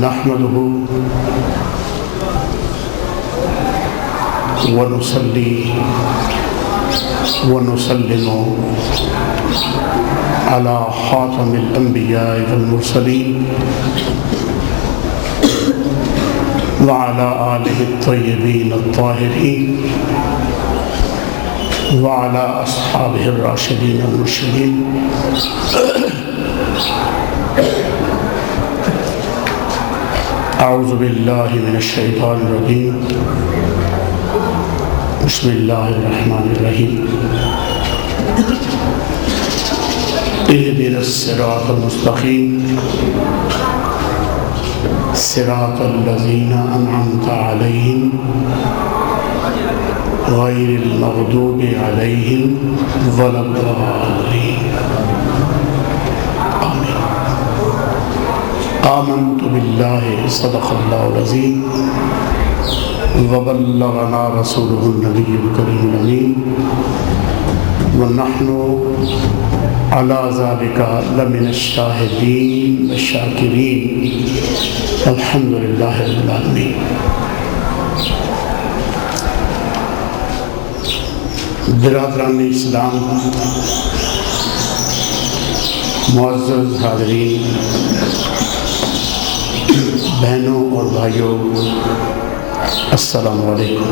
نحمده ونصلي ونسلم على خاتم الأنبياء والمرسلين وعلى آله الطيبين الطاهرين وعلى أصحابه الراشدين المرشدين. اعوذ باللہ من الشیطان الرجیم. بسم اللہ الرحمن الرحیم. اهدنا الصراط المستقیم صراط الذین انعمت علیہم غیر المغضوب علیہم ولا الضالین. آمنت باللہ صدق اللہ العظیم وبلغنا رسولہ النبی الکریم الامین ونحن علی ذلک لمن الشاہدین والشاکرین الحمد للہ رب العالمین. برادران اسلام، معزز حاضرین، بہنوں اور بھائیوں، السلام علیکم.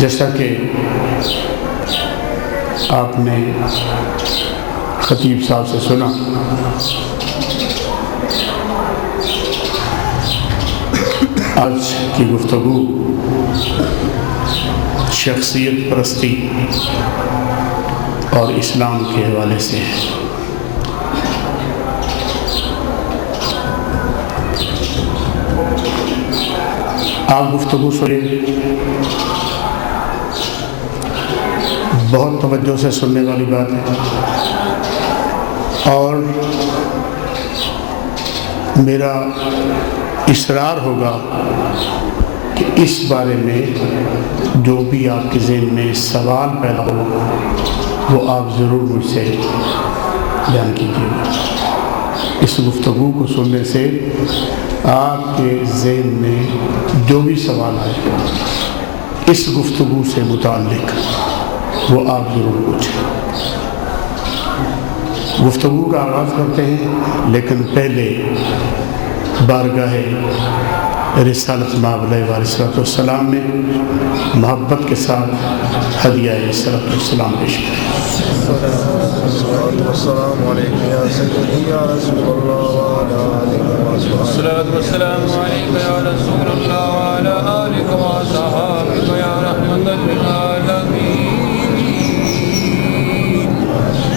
جیسا کہ آپ نے خطیب صاحب سے سنا، آج کی گفتگو شخصیت پرستی اور اسلام کے حوالے سے ہے. آپ گفتگو سنیں، بہت توجہ سے سننے والی بات ہے، اور میرا اصرار ہوگا کہ اس بارے میں جو بھی آپ کے ذہن میں سوال پیدا ہو وہ آپ ضرور مجھ سے بیان کیجیے گا. اس گفتگو کو سننے سے آپ کے ذہن میں جو بھی سوال آئے اس گفتگو سے متعلق وہ آپ ضرور پوچھیں. گفتگو کا آغاز کرتے ہیں، لیکن پہلے بارگاہ رسالت مآب علیہ السلام میں محبت کے ساتھ ہدیہ صلاۃ السلام پیش کریں. السلام علیکم یا سیدی یا رسول اللہ وعلی آلہ الصلاۃ والسلام علیک یا رسول اللہ وعلی آلہ وصحبہ یا رحمۃ للعالمین.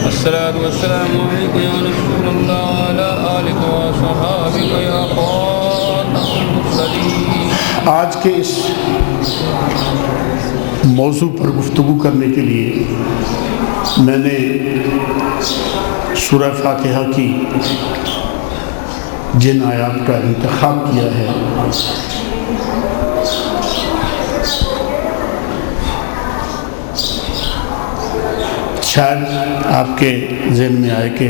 الصلاۃ والسلام علیک یا رسول اللہ وعلی آلہ وصحبہ یا خاتم المرسلین. آج کے اس موضوع پر گفتگو کرنے کے لیے میں نے سورہ فاتحہ کی جن آیات کا انتخاب کیا ہے شاید آپ کے ذہن میں آئے کہ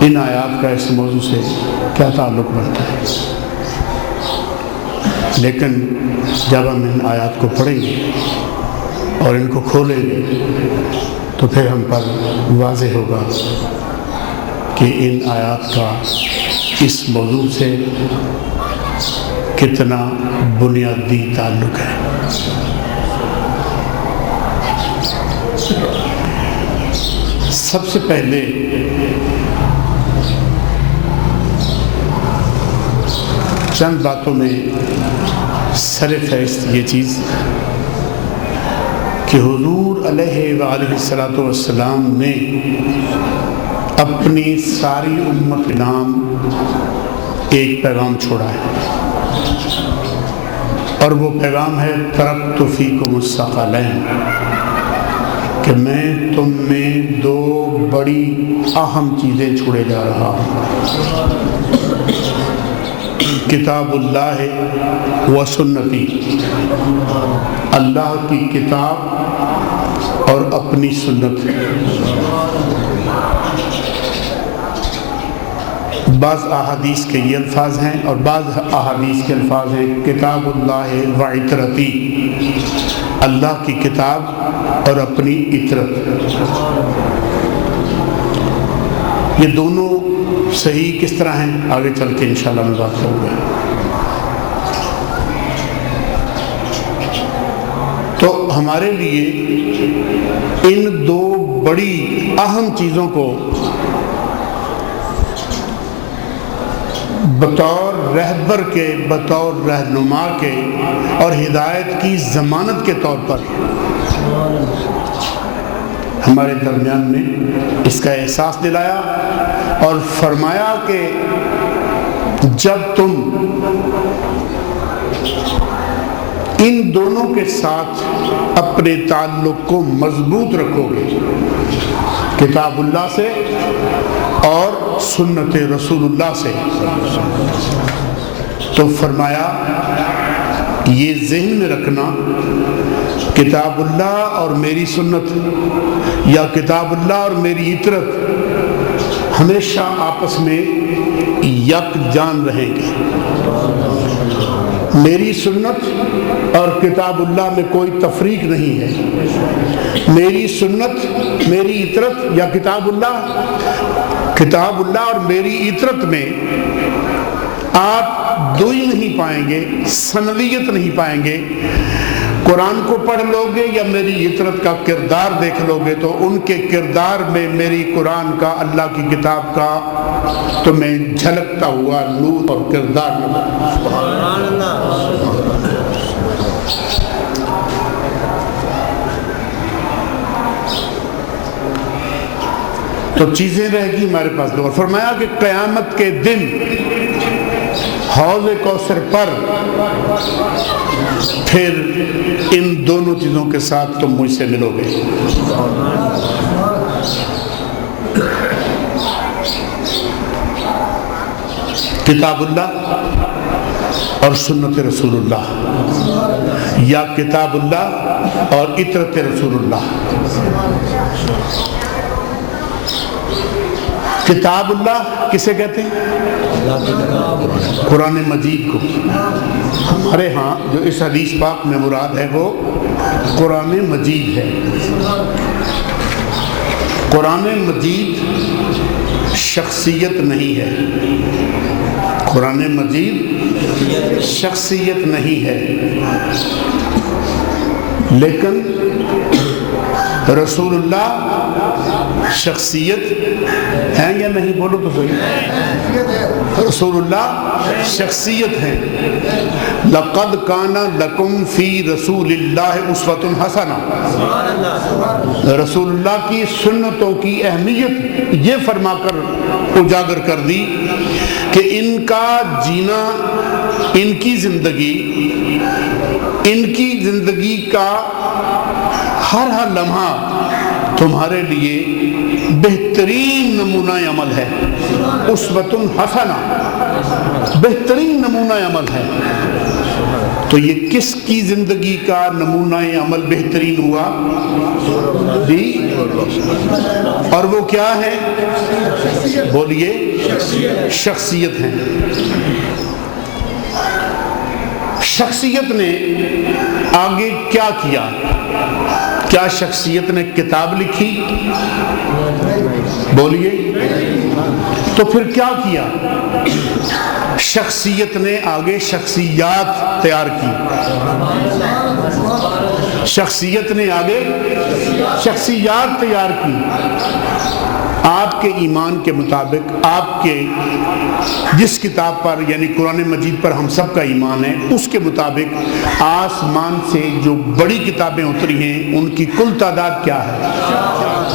ان آیات کا اس موضوع سے کیا تعلق بنتا ہے، لیکن جب ہم ان آیات کو پڑھیں گے اور ان کو کھولیں گے تو پھر ہم پر واضح ہوگا کہ ان آیات کا اس موضوع سے کتنا بنیادی تعلق ہے. سب سے پہلے چند باتوں میں سر فہرست یہ چیز کہ حضور علیہ وآلہ السلام نے اپنی ساری امت کے نام ایک پیغام چھوڑا ہے، اور وہ پیغام ہے ترکت فیکم الثقلین، کہ میں تم میں دو بڑی اہم چیزیں چھوڑے جا رہا ہوں. کتاب اللہ و سنتی، اللہ کی کتاب اور اپنی سنت۔ بعض احادیث کے یہ الفاظ ہیں اور بعض احادیث کے الفاظ ہیں کتاب اللہ و عطرتی، اللہ کی کتاب اور اپنی عطرت۔ یہ دونوں صحیح کس طرح ہیں آگے چل کے انشاءاللہ میں بات کروں گا۔ تو ہمارے لیے ان دو بڑی اہم چیزوں کو بطور رہبر کے، بطور رہنما کے اور ہدایت کی ضمانت کے طور پر ہمارے درمیان میں اس کا احساس دلایا اور فرمایا کہ جب تم ان دونوں کے ساتھ اپنے تعلق کو مضبوط رکھو گے، کتاب اللہ سے اور سنت رسول اللہ سے، تو فرمایا یہ ذہن میں رکھنا کتاب اللہ اور میری سنت یا کتاب اللہ اور میری عطرت ہمیشہ آپس میں یکجان رہیں گے۔ میری سنت اور کتاب اللہ میں کوئی تفریق نہیں ہے۔ میری سنت، میری عطرت یا کتاب اللہ اور میری عطرت میں آپ دوئی نہیں پائیں گے، ثنویت نہیں پائیں گے۔ قرآن کو پڑھ لو گے یا میری عطرت کا کردار دیکھ لو گے تو ان کے کردار میں میری قرآن کا، اللہ کی کتاب کا تمہیں جھلکتا ہوا نور اور کردار نظر۔ تو چیزیں رہ گی ہمارے پاس دو، اور فرمایا کہ قیامت کے دن حوض کوثر پر پھر ان دونوں چیزوں کے ساتھ تم مجھ سے ملو گے۔ کتاب اللہ اور سنت رسول اللہ یا کتاب اللہ اور عطرت رسول اللہ۔ کتاب اللہ کسے کہتے ہیں؟ قرآن مجید کو۔ ہمارے ہاں جو اس حدیث پاک میں مراد ہے وہ قرآن مجید ہے۔ قرآن مجید شخصیت نہیں ہے، قرآن مجید شخصیت نہیں ہے، لیکن رسول اللہ شخصیت ہیں یا نہیں؟ بولو تو صحیح۔ رسول اللہ شخصیت ہیں۔ لَقَدْ كَانَ لَكُمْ فِي رَسُولِ اللَّهِ أُسْوَةٌ حَسَنَةٌ۔ رسول اللہ کی سنتوں کی اہمیت یہ فرما کر اجاگر کر دی کہ ان کا جینا، ان کی زندگی کا ہر لمحہ تمہارے لیے بہترین نمونہ عمل ہے۔ اسوۃ حسنہ، بہترین نمونہ عمل ہے۔ تو یہ کس کی زندگی کا نمونہ عمل بہترین ہوا جی؟ اور وہ کیا ہے؟ بولیے، شخصیت ہے۔ شخصیت نے آگے کیا کیا؟ کیا شخصیت نے کتاب لکھی؟ بولیے۔ تو پھر کیا کیا؟ شخصیت نے آگے شخصیات تیار کی۔ شخصیت نے آگے شخصیات تیار کی۔ آپ کے ایمان کے مطابق، آپ کے جس کتاب پر یعنی قرآن مجید پر ہم سب کا ایمان ہے، اس کے مطابق آسمان سے جو بڑی کتابیں اتری ہیں ان کی کل تعداد کیا ہے؟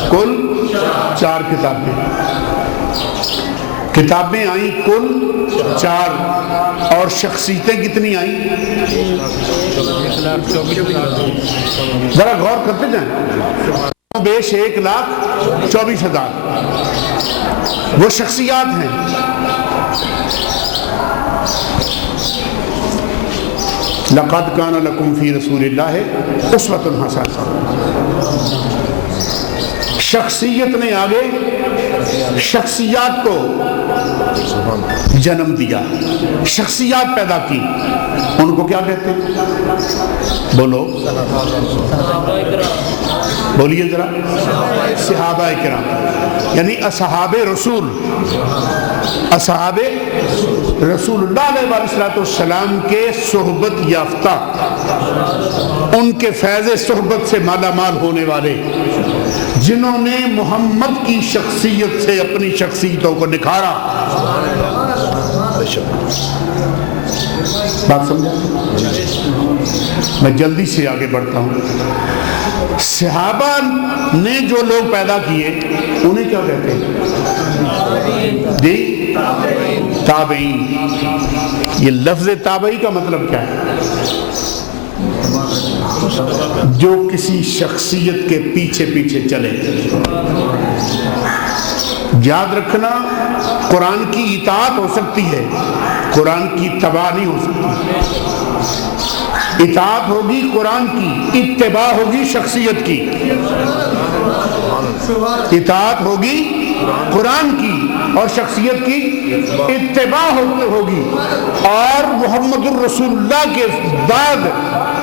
کل 4 کتابیں۔ کتابیں آئیں کل 4 اور شخصیتیں کتنی آئیں؟ ذرا غور کرتے جائیں۔ بیش 1,24,000 وہ شخصیات ہیں۔ لَقَدْ كَانَ لَكُمْ فِي رَسُولِ اللَّهِ أُسْوَةٌ حَسَنَةٌ۔ شخصیت نے آگے شخصیات کو جنم دیا، شخصیات پیدا کی، ان کو کیا کہتے ہیں؟ بولو، بولیے ذرا، صحابہ کرام، یعنی اصحاب رسول، اصحاب رسول اللہ علیہ السلام کے صحبت یافتہ، ان کے فیض صحبت سے مالا مال ہونے والے، جنہوں نے محمد کی شخصیت سے اپنی شخصیتوں کو نکھارا۔ بات سمجھا؟ میں جلدی سے آگے بڑھتا ہوں۔ صحابہ نے جو لوگ پیدا کیے انہیں کیا کہتے ہیں؟ جی، تابعین۔ یہ لفظ تابعی کا مطلب کیا ہے؟ جو کسی شخصیت کے پیچھے پیچھے چلے۔ یاد رکھنا، قرآن کی اطاعت ہو سکتی ہے، قرآن کی اتباع نہیں ہو سکتی۔ اطاعت ہوگی قرآن کی، اتباع ہوگی شخصیت کی۔ اطاعت ہوگی قرآن کی اور شخصیت کی اتباع ہوگی۔ اور محمد الرسول اللہ کے بعد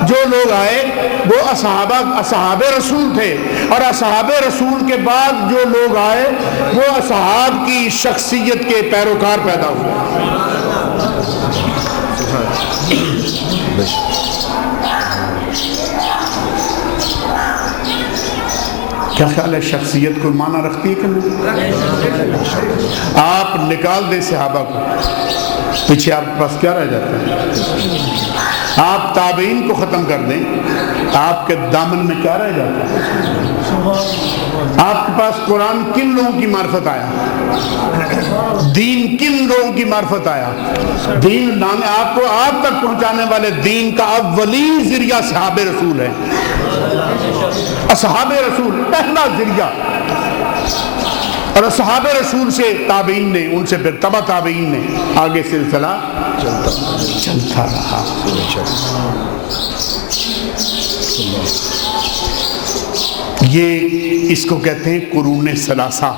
جو لوگ آئے وہ اصحاب رسول تھے، اور اصحاب رسول کے بعد جو لوگ آئے وہ اصحاب کی شخصیت کے پیروکار پیدا ہوئے۔ کیا خیال ہے شخصیت کوئی معنی رکھتی ہے کہ نہیں؟ آپ نکال دیں صحابہ کو، پیچھے آپ کے پاس کیا رہ جاتا ہے؟ آپ تابعین کو ختم کر دیں، آپ کے دامن میں کیا رہ جاتا ہے؟ آپ کے پاس قرآن کن لوگوں کی معرفت آیا؟ دین کن لوگوں کی معرفت آیا؟ دین نام آپ کو آپ تک پہنچانے والے دین کا اولین ذریعہ صحابہ رسول ہے۔ اصحاب رسول پہلا ذریعہ، اور اصحاب رسول سے تابعین نے، ان سے پھر تبع تابعین نے، آگے سلسلہ چلتا رہا۔ یہ اس کو کہتے ہیں قرون ثلاثہ،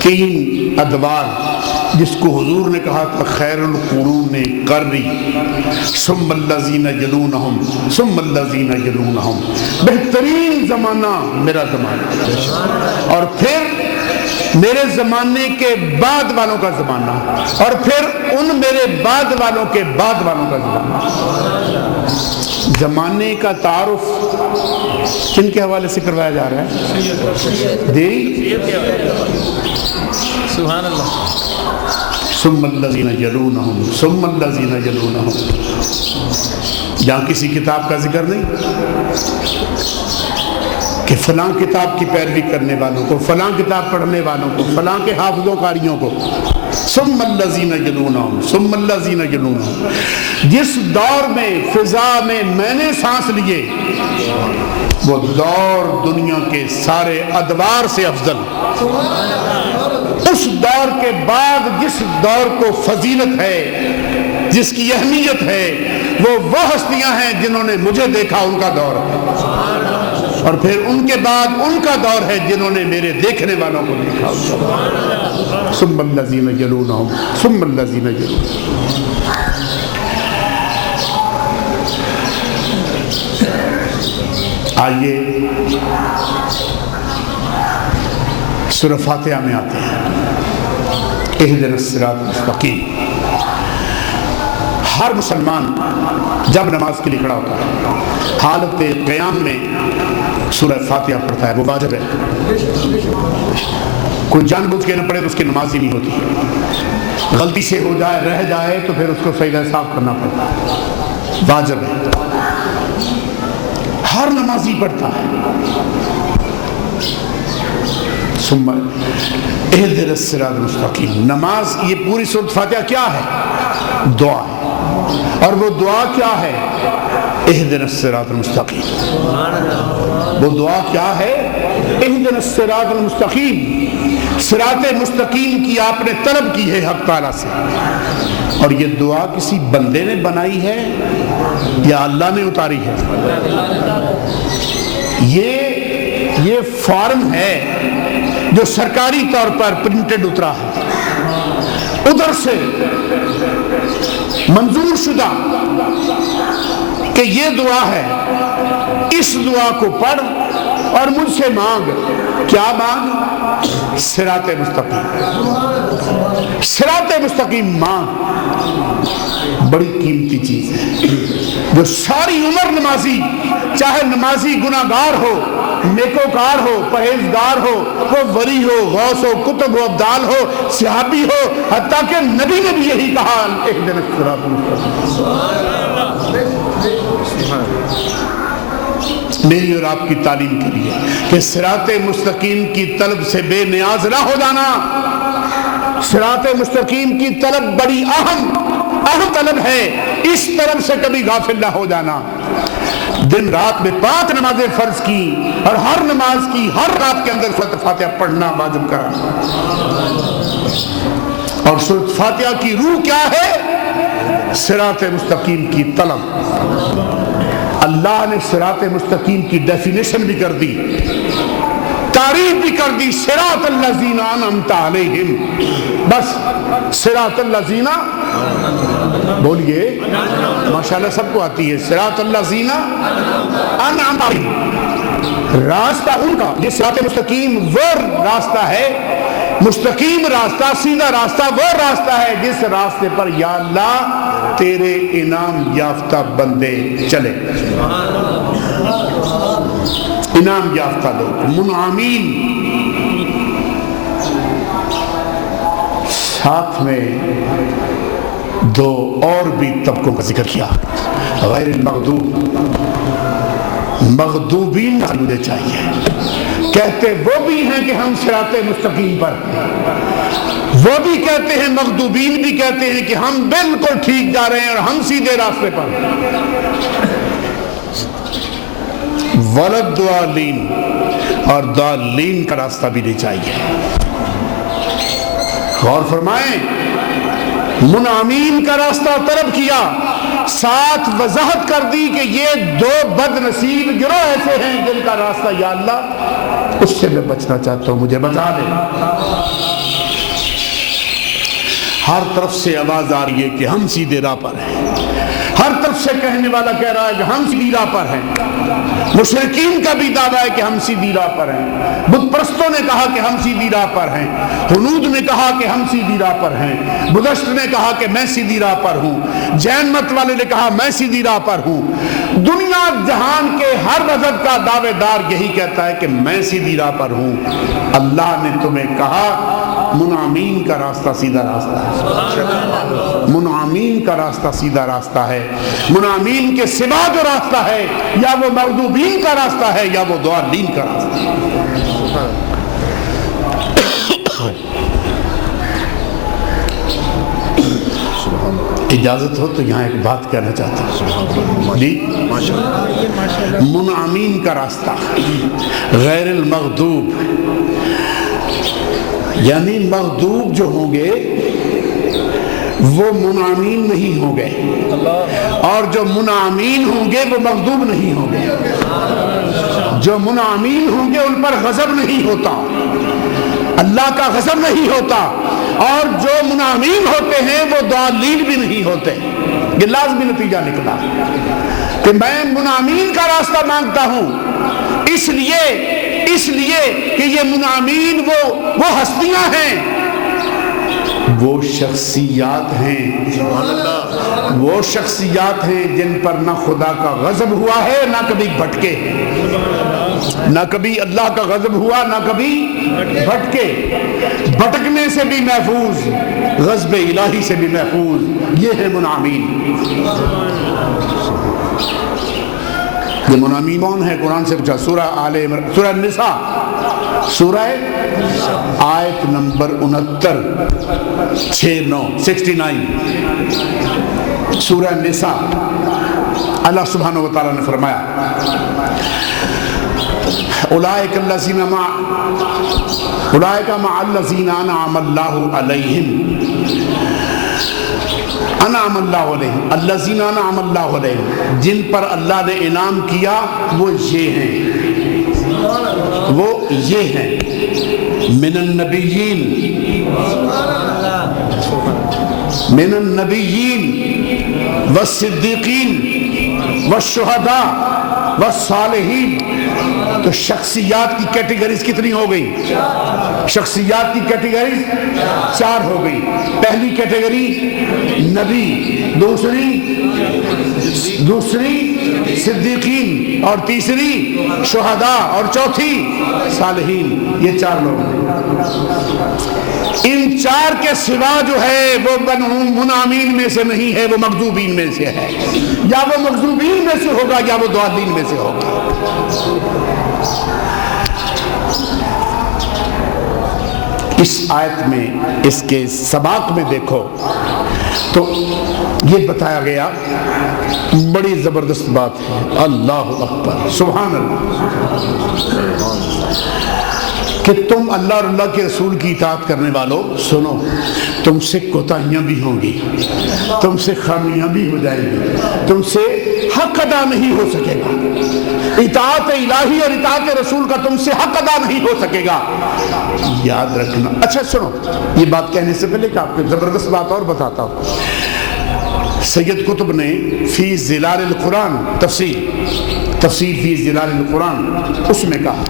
تین ادوار، جس کو حضور نے کہا تھا خیر القرون قرنی ثم الذین یلونہم ثم الذین یلونہم، بہترین زمانہ میرا زمانہ، اور پھر میرے زمانے کے بعد والوں کا زمانہ، اور پھر ان میرے بعد والوں کے بعد والوں کا زمانہ۔ زمانے کا تعارف کن کے حوالے سے کروایا جا رہا ہے؟ دیری سبحان اللہ۔ ثم الذین یلونہم ثم الذین یلونہم، یہاں کسی کتاب کا ذکر نہیں کہ فلاں کتاب کی پیروی کرنے والوں کو، فلاں کتاب پڑھنے والوں کو، فلاں کے حافظوں قاریوں کو۔ ثم الذین یلونہم ثم الذین یلونہم، جس دور میں فضا میں میں نے سانس لیے وہ دور دنیا کے سارے ادوار سے افضل۔ اس دور کے بعد جس دور کو فضیلت ہے، جس کی اہمیت ہے، وہ ہستیاں ہیں جنہوں نے مجھے دیکھا، ان کا دور ہے، اور پھر ان کے بعد ان کا دور ہے جنہوں نے میرے دیکھنے والوں کو دیکھا۔ ثم الذین یلونہم ثم الذین یلونہم۔ آئیے سورہ فاتحہ میں آتے ہیں۔ اہدنا الصراط المستقیم۔ ہر مسلمان جب نماز کے لیے کھڑا ہوتا ہے، حالت قیام میں سورہ فاتحہ پڑھتا ہے، وہ واجب ہے۔ کوئی جان بوجھ کے نہ پڑھے تو اس کی نماز ہی نہیں ہوتی۔ غلطی سے ہو جائے، رہ جائے تو پھر اس کو سجدہ صاف کرنا پڑتا ہے، واجب ہے، ہر نمازی پڑھتا ہے۔ ثم اہدنا الصراط المستقیم۔ نماز، یہ پوری سورۃ فاتحہ کیا ہے؟ دعا ہے، اور وہ دعا کیا ہے؟ اہدنا الصراط المستقیم۔ وہ دعا کیا ہے؟ اہدنا الصراط المستقیم۔ صراط مستقیم کی آپ نے طلب کی ہے حق تعالیٰ سے، اور یہ دعا کسی بندے نے بنائی ہے یا اللہ نے اتاری ہے؟ یہ فارم ہے جو سرکاری طور پر پرنٹڈ اترا ہے، ادھر سے منظور شدہ کہ یہ دعا ہے، اس دعا کو پڑھ اور مجھ سے مانگ. کیا مانگ؟ صراط مستقیم. صراط مستقیم مانگ. بڑی قیمتی چیز ہے جو ساری عمر نمازی، چاہے نمازی گناہگار ہو، نیکوکار ہو، پرہیزگار ہو، وہ ولی ہو، غوث ہو، کتب ہو، ابدال ہو، صحابی ہو، حتیٰ کہ نبی نے بھی یہی کہا ایک دن صراط مستقیم. میری اور آپ کی تعلیم کے لیے کہ صراط مستقیم کی طلب سے بے نیاز نہ ہو جانا. صراط مستقیم کی طلب بڑی اہم طلب ہے، اس طلب سے کبھی غافل نہ ہو جانا. دن رات میں 5 نمازیں فرض کی اور ہر نماز کی ہر رات کے اندر سورۃ فاتحہ پڑھنا واجب کرا. اور سورۃ فاتحہ کی روح کیا ہے؟ صراط مستقیم کی طلب. اللہ نے صراط مستقیم کی ڈیفینیشن بھی کر دی، تعریف بھی کر دی. صراط الذین انعمت علیہم. بس صراط الذین، بولیے ماشاءاللہ سب کو آتی ہے. صراط الذین انعمت علیہم، راستہ ان کا. یہ صراط مستقیم وہ راستہ ہے، مستقیم راستہ، سیدھا راستہ وہ راستہ ہے جس راستے پر یا اللہ تیرے انعام یافتہ بندے چلے. انعام یافتہ لوگ، منعمین. ساتھ میں 2 اور بھی طبقوں کا ذکر کیا. غیر المغضوب، مغضوبین مجھے چاہیے. کہتے وہ بھی ہیں کہ ہم صراط مستقیم پر، وہ بھی کہتے ہیں، مغضوبین بھی کہتے ہیں کہ ہم بالکل ٹھیک جا رہے ہیں اور ہم سیدھے راستے پر. وللضالین، اور ضالین کا راستہ بھی نہیں چاہیے. غور فرمائیں، منعمین کا راستہ طلب کیا، ساتھ وضاحت کر دی کہ یہ 2 بد نصیب گروہ ایسے ہیں جن کا راستہ یا اللہ اس سے میں بچنا چاہتا ہوں، مجھے بتا دے. ہر طرف سے آواز آ رہی ہے کہ ہم سیدھے راہ پر ہیں، ہر طرف سے کہنے والا کہہ رہا ہے کہ ہم سیدھی راہ پر ہیں. مشرکین کا بھی دعویٰ ہے کہ ہم سیدھی راہ پر ہیں. بت پرستوں نے کہا کہ ہم سیدھی راہ پر ہیں. ہنود نے کہا کہ ہم سیدھی راہ پر ہیں. بدشت نے کہا کہ میں سیدھی راہ پر ہوں. جین مت والے نے کہا میں سیدھی راہ پر ہوں. دنیا جہان کے ہر مذہب کا دعوے دار یہی کہتا ہے کہ میں سیدھی راہ پر ہوں. اللہ نے تمہیں کہا منعمین کا راستہ سیدھا راستہ ہے. منعمین کا راستہ سیدھا راستہ ہے. منعمین کے سوا جو راستہ ہے یا وہ مغضوبین کا راستہ ہے یا وہ ضالین کا راستہ ہے. اجازت ہو تو یہاں ایک بات کہنا چاہتا ہوں جی. منعمین کا راستہ، غیر المغضوب، یعنی مغضوب جو ہوں گے وہ منعمین نہیں ہوں گے، اور جو منعمین ہوں گے وہ مغضوب نہیں ہوں گے. جو منعمین ہوں گے ان پر غضب نہیں ہوتا، اللہ کا غضب نہیں ہوتا، اور جو منعمین ہوتے ہیں وہ ضالین بھی نہیں ہوتے. یہ لازمی نتیجہ نکلا کہ میں منعمین کا راستہ مانگتا ہوں اس لیے کہ یہ منعمین وہ ہستیاں ہیں، وہ شخصیات ہیں، وہ شخصیات ہیں جن پر نہ خدا کا غضب ہوا ہے نہ کبھی بھٹکے، نہ کبھی اللہ کا غضب ہوا نہ کبھی بھٹکے. بھٹکنے سے بھی محفوظ، غضب الہی سے بھی محفوظ، یہ ہے منعمین. یہ منعمین کون ہے؟ قرآن سے پوچھا. سورہ النساء، سورہ آیت نمبر 69 سورہ النساء. اللہ سبحانہ و تعالیٰ نے فرمایا اولئک مع الذین انعم اللہ علیہم، انعم اللہ علیہم، الذین انعم اللہ علیہم، جن پر اللہ نے انعام کیا وہ یہ ہیں. وہ یہ ہیں من النبیین والصدیقین والشہداء والصالحین. تو شخصیات کی کیٹیگریز کتنی ہو گئی؟ شخصیات کی کیٹیگریز 4 ہو گئی. پہلی کیٹیگری نبی، دوسری صدیقین، اور تیسری شہداء، اور چوتھی صالحین. یہ 4 لوگ ہیں. ان 4 کے سوا جو ہے وہ منعمین میں سے نہیں ہے، وہ مغضوبین میں سے ہے. یا وہ مغضوبین میں سے ہوگا یا وہ ضالین میں سے ہوگا. اس آیت میں، اس کے سباق میں دیکھو تو یہ بتایا گیا، بڑی زبردست بات ہے. اللہ اکبر، سبحان اللہ، کہ تم اللہ اور اللہ کے رسول کی اطاعت کرنے والوں سنو، تم سے کوتاہیاں بھی ہوں گی، تم سے خامیاں بھی ہو جائیں گی، تم سے حق ادا نہیں ہو سکے گا. اطاعت الہی اور اطاعت رسول کا تم سے حق ادا نہیں ہو سکے گا، یاد رکھنا. اچھا سنو، یہ بات کہنے سے پہلے کہ آپ کو زبردست بات اور بتاتا ہوں. سید قطب نے فی ظلال القرآن تفسیر فی ظلال القرآن، اس میں کہا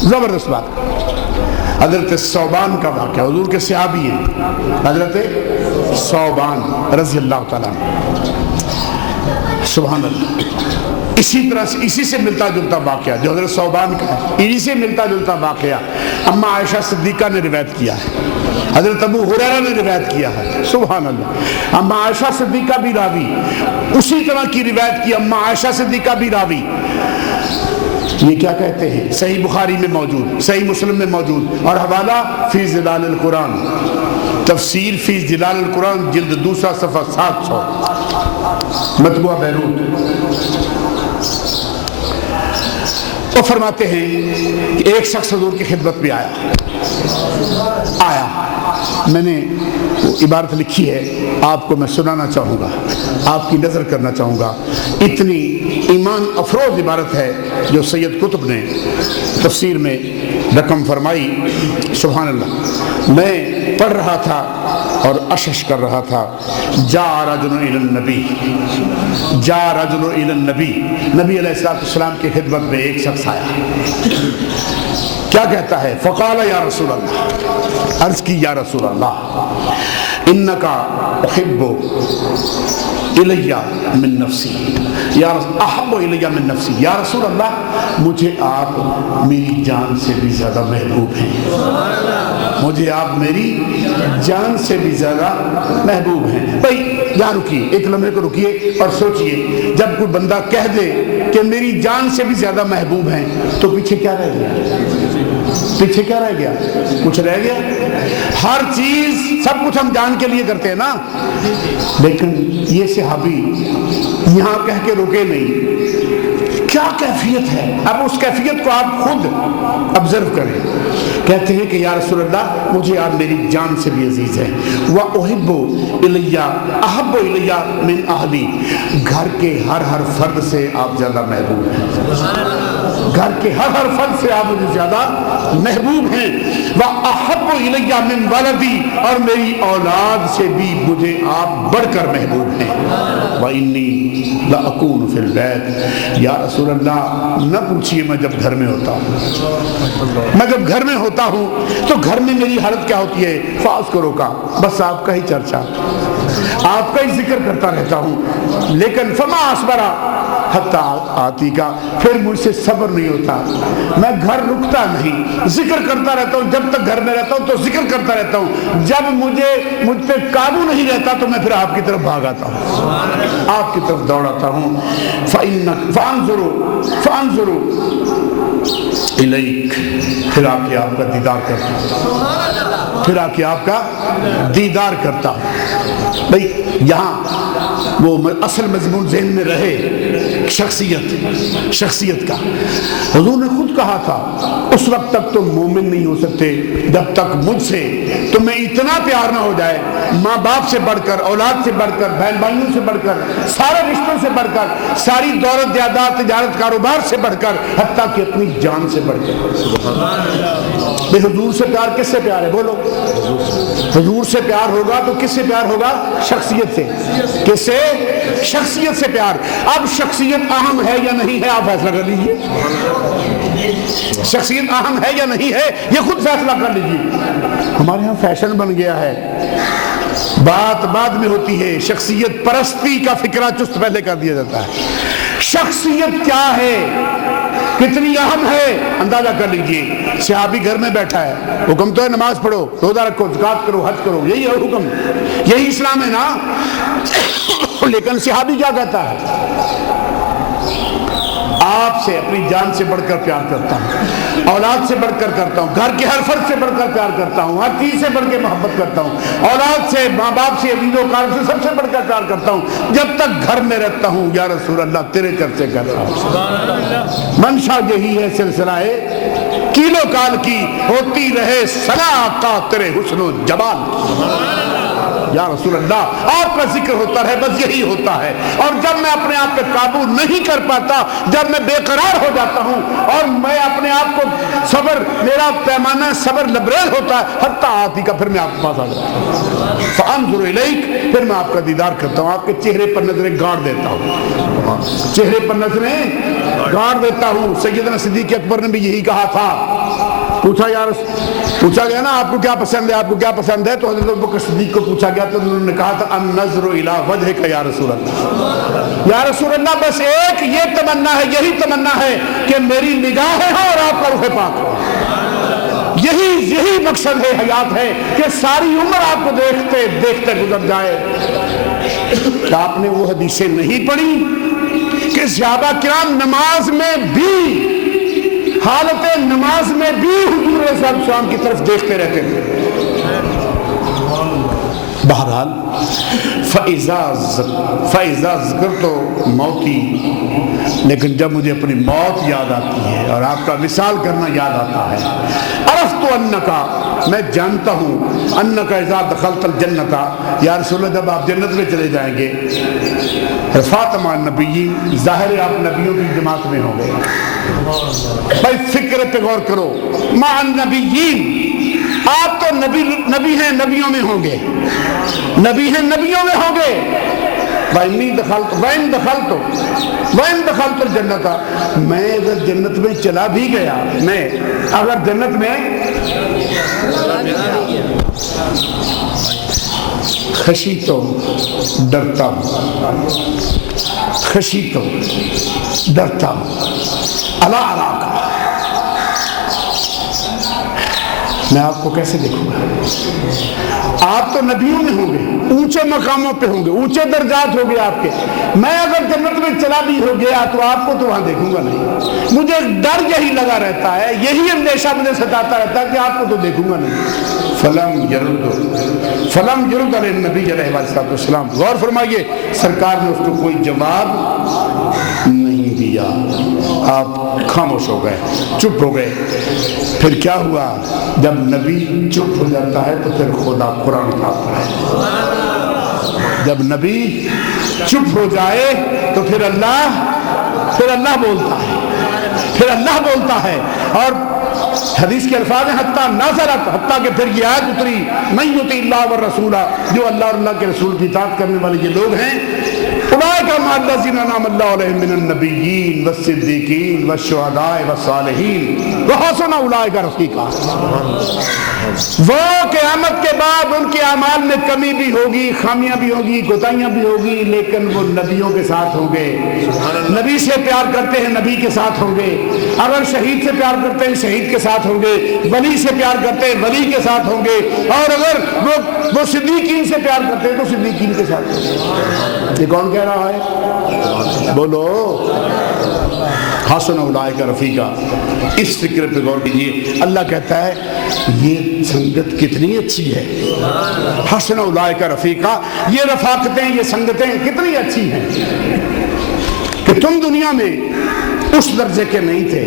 زبردست بات. حضرت ثوبان کا واقعہ، حضور کے صحابی ہیں حضرت ثوبان رضی اللہ تعالیٰ عنہ. سبحان اللہ. اسی طرح سے، اسی سے ملتا جلتا واقعہ جو حضرت ثوبان کا ہے، اسی سے ملتا جلتا واقعہ اما عائشہ صدیقہ نے روایت کیا ہے، حضرت ابو ہریرہ نے روایت کیا ہے. سبحان اللہ. اما عائشہ صدیقہ بھی راوی، اسی طرح کی روایت کی اما عائشہ صدیقہ بھی راوی. یہ کیا کہتے ہیں؟ صحیح بخاری میں موجود، صحیح مسلم میں موجود، اور حوالہ فی ظلال القرآن، تفسیر فی ظلال القرآن، جلد 2 صفحہ 700، مطبوعہ بیروت. وہ فرماتے ہیں کہ ایک شخص حضور کی خدمت میں آیا. میں نے وہ عبارت لکھی ہے، آپ کو میں سنانا چاہوں گا، آپ کی نظر کرنا چاہوں گا. اتنی ایمان افروز عبارت ہے جو سید قطب نے تفسیر میں رقم فرمائی. سبحان اللہ. میں پڑھ رہا تھا اور اشش کر رہا تھا. جاء رجل الی النبی، جاء رجل الی النبی، نبی علیہ السلام کی خدمت میں ایک شخص آیا. کیا کہتا ہے؟ فقال یا رسول اللہ، عرض کی یا رسول اللہ، انکا احب الی من نفسی، یا احب الی من نفسی، یا رسول اللہ مجھے آپ میری جان سے بھی زیادہ محبوب ہیں، مجھے آپ میری جان سے بھی زیادہ محبوب ہیں. بھائی یہاں رکیے، ایک لمحے کو رکیے اور سوچئے، جب کوئی بندہ کہہ دے کہ میری جان سے بھی زیادہ محبوب ہیں تو پیچھے کیا رہ گیا؟ پیچھے کیا رہ گیا؟ کچھ رہ گیا؟ ہر چیز، سب کچھ ہم جان کے لیے کرتے ہیں نا. لیکن یہ صحابی یہاں کہہ کے رکے نہیں. کیا کیفیت ہے؟ اب اس کیفیت کو آپ خود آبزرو کریں. کہتے ہیں کہ یا رسول اللہ مجھے آپ میری جان سے بھی عزیز ہیں. وَأُحِبُّ إِلَيَّ أَحَبُّ إِلَيَّ مِنْ أَهْلِي، گھر کے ہر فرد سے آپ زیادہ محبوب ہیں، گھر کے ہر فرد سے آپ مجھے زیادہ محبوب ہیں. وَأَحَبُّ إِلَيَّ مِنْ وَلَدِي، اور میری اولاد سے بھی مجھے آپ بڑھ کر محبوب ہیں. وَإِنِّي لَأَكُونُ فِي الْبَيْتِ، یا رسول اللہ نہ پوچھئے میں جب گھر میں ہوتا ہوں، میں جب گھر میں ہوتا ہوں تو گھر میں میری حالت کیا ہوتی ہے؟ فاس کرو کا، بس آپ کا ہی چرچا، آپ کا ہی ذکر کرتا رہتا ہوں. لیکن فما اصبرا حتی آتی کا، پھر مجھ سے صبر نہیں ہوتا، میں گھر رکتا نہیں، ذکر کرتا رہتا ہوں. جب تک گھر میں رہتا ہوں تو ذکر کرتا رہتا ہوں. جب مجھ پہ قابو نہیں رہتا تو میں پھر آپ کی طرف بھاگ آتا ہوں، آپ کی طرف دوڑاتا ہوں. فانظروا الیک، پھر آ کے آپ کا دیدار کرتا ہوں، پھر آ کے آپ کا دیدار کرتا ہوں. بھئی یہاں وہ اصل مضمون ذہن میں رہے، شخصیت کا۔ حضور نے خود کہا تھا اس وقت تک تم مومن نہیں ہو سکتے جب تک مجھ سے تمہیں اتنا پیار نہ ہو جائے، ماں باپ سے بڑھ کر، اولاد سے بڑھ کر، بہن بھائیوں سے بڑھ کر، سارے رشتوں سے بڑھ کر، ساری دولت جائیداد تجارت کاروبار سے بڑھ کر، حتیٰ کہ اپنی جان سے بڑھ کر۔ بے حضور سے پیار کس سے پیار ہے؟ بولو۔ حضور سے پیار ہوگا تو کس سے پیار ہوگا؟ شخصیت سے۔ کس سے؟ شخصیت سے پیار۔ اب شخصیت اہم ہے یا نہیں ہے، آپ فیصلہ کر لیجئے۔ شخصیت اہم ہے یا نہیں ہے، یہ خود فیصلہ کر لیجئے۔ ہمارے ہاں فیشن بن گیا ہے، بات بعد میں ہوتی ہے، شخصیت پرستی کا فکرہ چست پہلے کر دیا جاتا ہے۔ شخصیت کیا ہے، کتنی اہم ہے، اندازہ کر لیجئے۔ صحابی گھر میں بیٹھا ہے، حکم تو ہے نماز پڑھو، روزہ رکھو، زکات کرو، حج کرو، یہی ہے حکم، یہی اسلام ہے نا۔ لیکن صحابی کیا کہتا ہے؟ آپ سے اپنی جان سے بڑھ کر پیار کرتا ہوں، اولاد سے بڑھ کر کرتا ہوں، گھر کے ہر فرد سے بڑھ کر پیار کرتا ہوں، ہر چیز سے بڑھ کے محبت کرتا ہوں، اولاد سے، ماں باپ سے، عزیز و اقارب سے، سب سے بڑھ کر پیار کرتا ہوں، جب تک گھر میں رہتا ہوں یا رسول اللہ تیرے چرچے کر رہا ہوں۔ منشا یہی ہے، سلسلہ ہے کیلو کال کی، ہوتی رہے صلاح آقا تیرے حسن و جمال۔ یا رسول اللہ آپ کا ذکر ہوتا رہے، بس یہی ہوتا ہے۔ اور جب میں اپنے آپ پہ قابو نہیں کر پاتا، جب میں بے قرار ہو جاتا ہوں اور میں اپنے آپ کو صبر، میرا پیمانہ صبر لبریز ہوتا ہے، حتیٰ آتی کا، پھر میں آپ کے پاس آ جاتا ہوں، فانظر الیک، پھر میں آپ کا دیدار کرتا ہوں، آپ کے چہرے پر نظریں گاڑ دیتا ہوں، چہرے پر نظریں گاڑ دیتا ہوں۔ سیدنا صدیق اکبر نے بھی یہی کہا تھا۔ پوچھا گیا نا آپ کو کیا پسند ہے، آپ کو کیا پسند ہے، تو حضرت ابوبکر صدیق کو پوچھا گیا تو انہوں نے کہا تھا النظر الی وجہک یا رسول اللہ، یا رسول اللہ بس ایک یہ تمنا ہے، یہی تمنا ہے کہ میری نگاہیں ہوں اور آپ کا رخ پاک ہو۔ یہی مقصد ہے، حیات ہے کہ ساری عمر آپ کو دیکھتے دیکھتے گزر جائے۔ کیا آپ نے وہ حدیثیں نہیں پڑھی کہ صحابہ کرام نماز میں بھی، حالت نماز میں بھی حضور صلی اللہ علیہ وسلم کی طرف دیکھتے رہتے تھے؟ بہرحال فَإِذَا ذَكَرْتُ مَوْتِي، لیکن جب مجھے اپنی موت یاد آتی ہے اور آپ کا وصال کرنا یاد آتا ہے، عرفت انکا، میں جانتا ہوں، انکا اذا دخلت الجنت، یا رسول اللہ جب آپ جنت میں چلے جائیں گے، فاطمہ النبی، ظاہر ہے آپ نبیوں کی جماعت میں ہوں گے۔ بھائی فکر پہ غور کرو، مع النبیین، آپ تو نبی ہیں، نبیوں میں ہوں گے، نبی ہیں، نبیوں میں ہوں گے۔ وَإِن دَخَلْتُ الْجَنَّةَ، میں اگر جنت میں چلا بھی گیا، میں اگر جنت میں خشی تو ڈرتا ہوں، خشی تو ڈرتا ہوں، اللہ علاقہ، میں آپ کو کیسے دیکھوں گا؟ آپ تو نبیوں میں ہوں گے، اونچے مقاموں پہ ہوں گے، اونچے درجات ہوں گے آپ کے، میں اگر جنت میں چلا بھی ہو گیا تو آپ کو تو وہاں دیکھوں گا نہیں۔ مجھے ڈر یہی لگا رہتا ہے، یہی اندیشہ مجھے ستاتا رہتا ہے کہ آپ کو تو دیکھوں گا نہیں۔ فلم یرد علیہ النبی علیہ السلام، غور فرمائیے، سرکار نے اس کو کوئی جواب نہیں دیا، آپ خاموش ہو گئے، چپ ہو گئے۔ پھر کیا ہوا؟ جب نبی چپ ہو جاتا ہے تو پھر خدا قرآن اٹھاتا ہے۔ جب نبی چپ ہو جائے تو پھر اللہ بولتا ہے، پھر اللہ بولتا ہے۔ اور حدیث کے الفاظ ہیں حتیٰ نازلت، حتیٰ کہ پھر یہ آیت اتری، من یطع اللہ والرسول، جو اللہ اور اللہ کے رسول کی اطاعت کرنے والے یہ لوگ ہیں، اولئک مع الذین انعم اللہ علیہم من النبیین والصدیقین والشہداء والصالحین وحسن اولئک رفیقا۔ وہ قیامت کے بعد ان کے اعمال میں کمی بھی ہوگی، خامیاں بھی ہوگی، کوتاہیاں بھی ہوگی، لیکن وہ نبیوں کے ساتھ ہوں گے۔ نبی سے پیار کرتے ہیں، نبی کے ساتھ ہوں گے۔ اگر شہید سے پیار کرتے ہیں، شہید کے ساتھ ہوں گے۔ ولی سے پیار کرتے ہیں، ولی کے ساتھ ہوں گے۔ اور اگر وہ صدیقین سے پیار کرتے ہیں تو صدیقین کے ساتھ ہوں گے۔ یہ کون کہہ رہا ہے؟ بولو، حسن اولئک رفیقا۔ اس فکر پہ غور کیجیے۔ اللہ کہتا ہے یہ سنگت کتنی اچھی ہے. حسن اولئک رفیقا، یہ رفاقتیں، یہ سنگتیں کتنی اچھی ہیں کہ تم دنیا میں اس درجے کے نہیں تھے،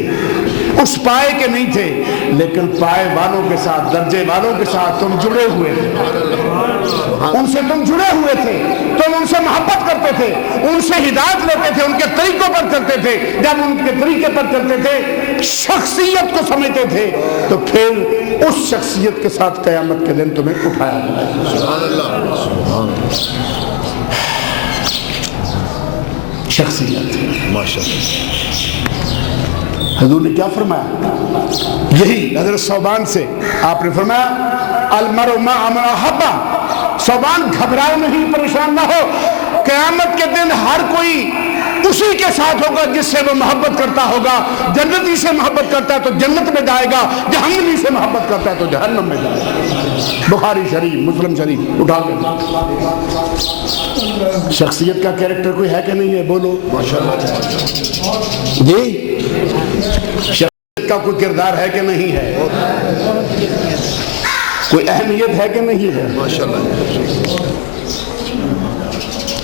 اس پائے کے نہیں تھے، لیکن پائے والوں کے ساتھ، درجے والوں کے ساتھ تم جڑے ہوئے تھے. ان سے تم جڑے ہوئے تھے، تم ان سے محبت کرتے تھے، ان سے ہدایت لیتے تھے، ان کے طریقوں پر چلتے تھے. جب ان کے طریقے پر چلتے تھے، شخصیت کو سمجھتے تھے، تو پھر اس شخصیت کے ساتھ قیامت کے دن تمہیں اٹھایا جائے. سبحان اللہ، سبحان اللہ. شخصیت ماشاءاللہ. حضور نے کیا فرمایا؟ یہی حضرت ثوبان سے آپ نے فرمایا المرء مع من احب. ثوبان گھبراؤ نہیں، پریشان نہ ہو. قیامت کے دن ہر کوئی اسی کے ساتھ ہوگا جس سے وہ محبت کرتا ہوگا. جنتی سے محبت کرتا ہے تو جنت میں جائے گا، جہنمی سے محبت کرتا ہے تو جہنم میں جائے گا. بخاری شریف، مسلم شریف اٹھا کر. شخصیت کا کیریکٹر کوئی ہے کہ نہیں ہے؟ بولو جی. شخصیت کا کوئی کردار ہے کہ نہیں ہے؟ کوئی اہمیت ہے کہ نہیں ہے؟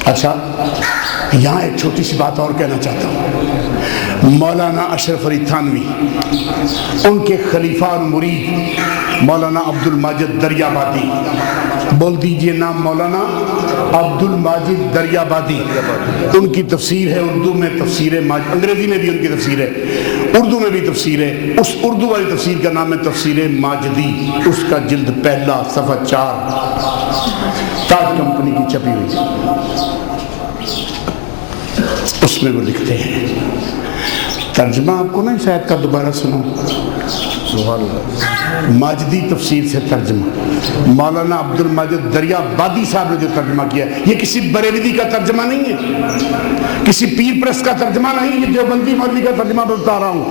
اچھا، یہاں ایک چھوٹی سی بات اور کہنا چاہتا ہوں. مولانا اشرف علی تھانوی، ان کے خلیفہ اور مرید مولانا عبد الماجد دریابادی. بول دیجئے نام، مولانا عبد الماجد دریابادی. ان کی تفسیر ہے اردو میں، تفسیر ماجد، انگریزی میں بھی ان کی تفسیر ہے، اردو میں بھی تفسیر ہے. اس اردو والی تفسیر کا نام ہے تفسیر ماجدی. اس کا جلد پہلا، صفحہ 4، تاج کمپنی کی چھپی ہوئی. اس میں وہ لکھتے ہیں، ترجمہ آپ کو نہیں شاید کا دوبارہ سنو. سبحان اللہ. ماجدی تفسیر سے ترجمہ مولانا عبد الماجد دریابادی صاحب نے جو ترجمہ کیا، یہ کسی بریلوی کا ترجمہ نہیں ہے، کسی پیر پرست کا ترجمہ نہیں، یہ دیوبندی مولوی کا ترجمہ بتا رہا ہوں.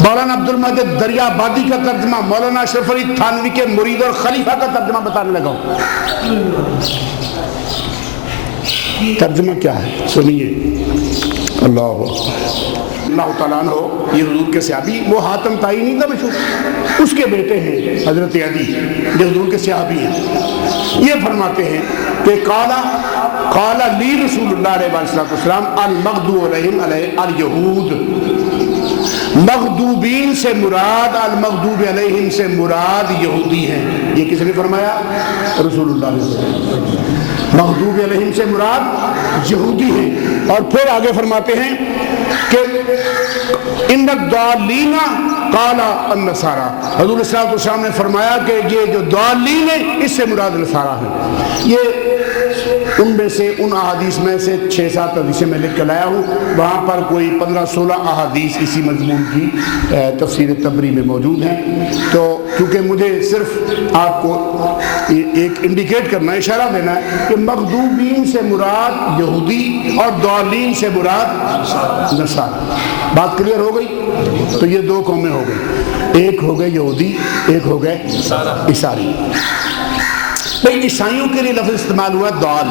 مولانا عبد الماجد دریابادی کا ترجمہ، مولانا اشرف علی تھانوی کے مرید اور خلیفہ کا ترجمہ بتانے لگا ہوں. ترجمہ کیا ہے سنیے. اللہ تعالیٰ عنہ، یہ حضور کے صحابی، وہ حاتم طائی نہیں تھا مشہور، اس کے بیٹے ہیں حضرت علی جو حضور کے صحابی ہیں. یہ فرماتے ہیں کہ قال لی رسول اللہ علیہ وسلم المغضوب علیہم الیہود. مغضوبین سے مراد، المغضوب علیہم سے مراد یہودی ہیں. یہ کس نے فرمایا؟ رسول اللہ علیہ وسلم. مغضوب علیہم سے مراد یہودی ہیں. اور پھر آگے فرماتے ہیں کہ ان الضالین قال النصارى. حضور صلی اللہ علیہ وسلم نے فرمایا کہ یہ جو ضالین ہیں اس سے مراد نصارہ ہیں. یہ ان میں سے ان احادیث میں سے 6-7 حدیثیں میں لکھ کر لایا ہوں. وہاں پر کوئی 15-16 احادیث اسی مضمون کی تفسیر تبری میں موجود ہیں. تو کیونکہ مجھے صرف آپ کو ایک انڈیکیٹ کرنا ہے، اشارہ دینا ہے کہ مغضوبین سے مراد یہودی اور ضالین سے مراد نصارہ. بات کلیئر ہو گئی؟ تو یہ 2 قومیں ہو گئی، ایک ہو گئے یہودی، ایک ہو گئے عیسائی. بھئی عیسائیوں کے لیے لفظ استعمال ہوا ضال،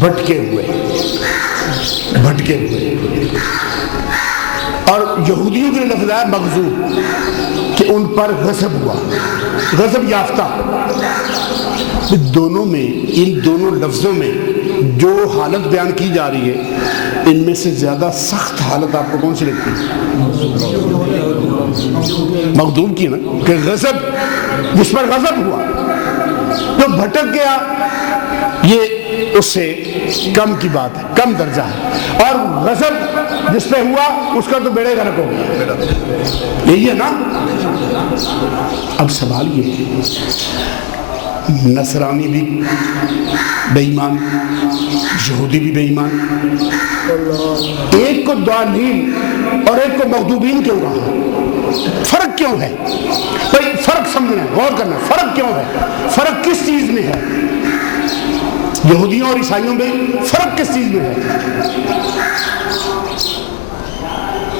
بھٹکے ہوئے، بھٹکے ہوئے. اور یہودیوں کے لیے لفظ آیا مغضوب، کہ ان پر غضب ہوا، غضب یافتہ. دونوں میں، ان دونوں لفظوں میں جو حالت بیان کی جا رہی ہے، ان میں سے زیادہ سخت حالت آپ کو کون سی لگتی ہے؟ مغضوب کی نا، کہ غضب، جس پر غضب ہوا، جو بھٹک گیا، یہ اس سے کم کی بات ہے، کم درجہ ہے. اور غضب جس پہ ہوا اس کا تو بیڑے غرق ہو گیا. یہی ہے نا. اب سوال یہ ہے، نصرانی بھی بے ایمان، یہودی بھی بے ایمان، ایک کو ضالین اور ایک کو مغضوبین کیوں کہا؟ فرق کیوں ہے؟ بھائی فرق سمجھنا ہے، غور کرنا ہے، فرق کیوں ہے؟ فرق کس چیز میں ہے؟ یہودیوں اور عیسائیوں میں فرق کس چیز میں ہے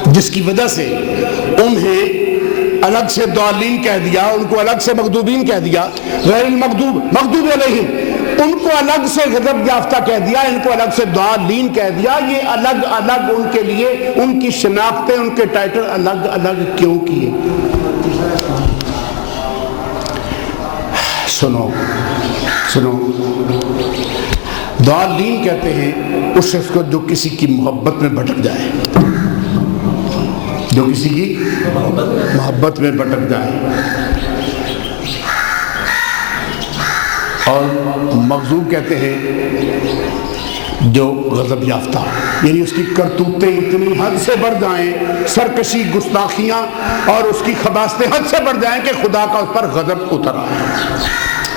جس کی وجہ سے انہیں الگ سے ضالین کہہ دیا، ان کو الگ سے مغضوبین کہہ دیا؟ غیر المغضوب، مغضوب علیہم ان کو الگ سے غضب یافتہ کہہ دیا، ان کو الگ سے ضالین کہہ دیا؟ یہ الگ الگ ان کے لیے ان کی شناختیں، ان کے ٹائٹل الگ الگ کیوں کیے؟ سنو ضالین کہتے ہیں اس شخص کو جو کسی کی محبت میں بھٹک جائے، جو کسی کی محبت میں بھٹک جائے۔ اور مغضوب کہتے ہیں جو غضب یافتہ، یعنی اس کی کرتوتیں اتنی حد سے بڑھ جائیں، سرکشی، گستاخیاں اور اس کی خباثتیں حد سے بڑھ جائیں کہ خدا کا اس پر غضب اتر آئے۔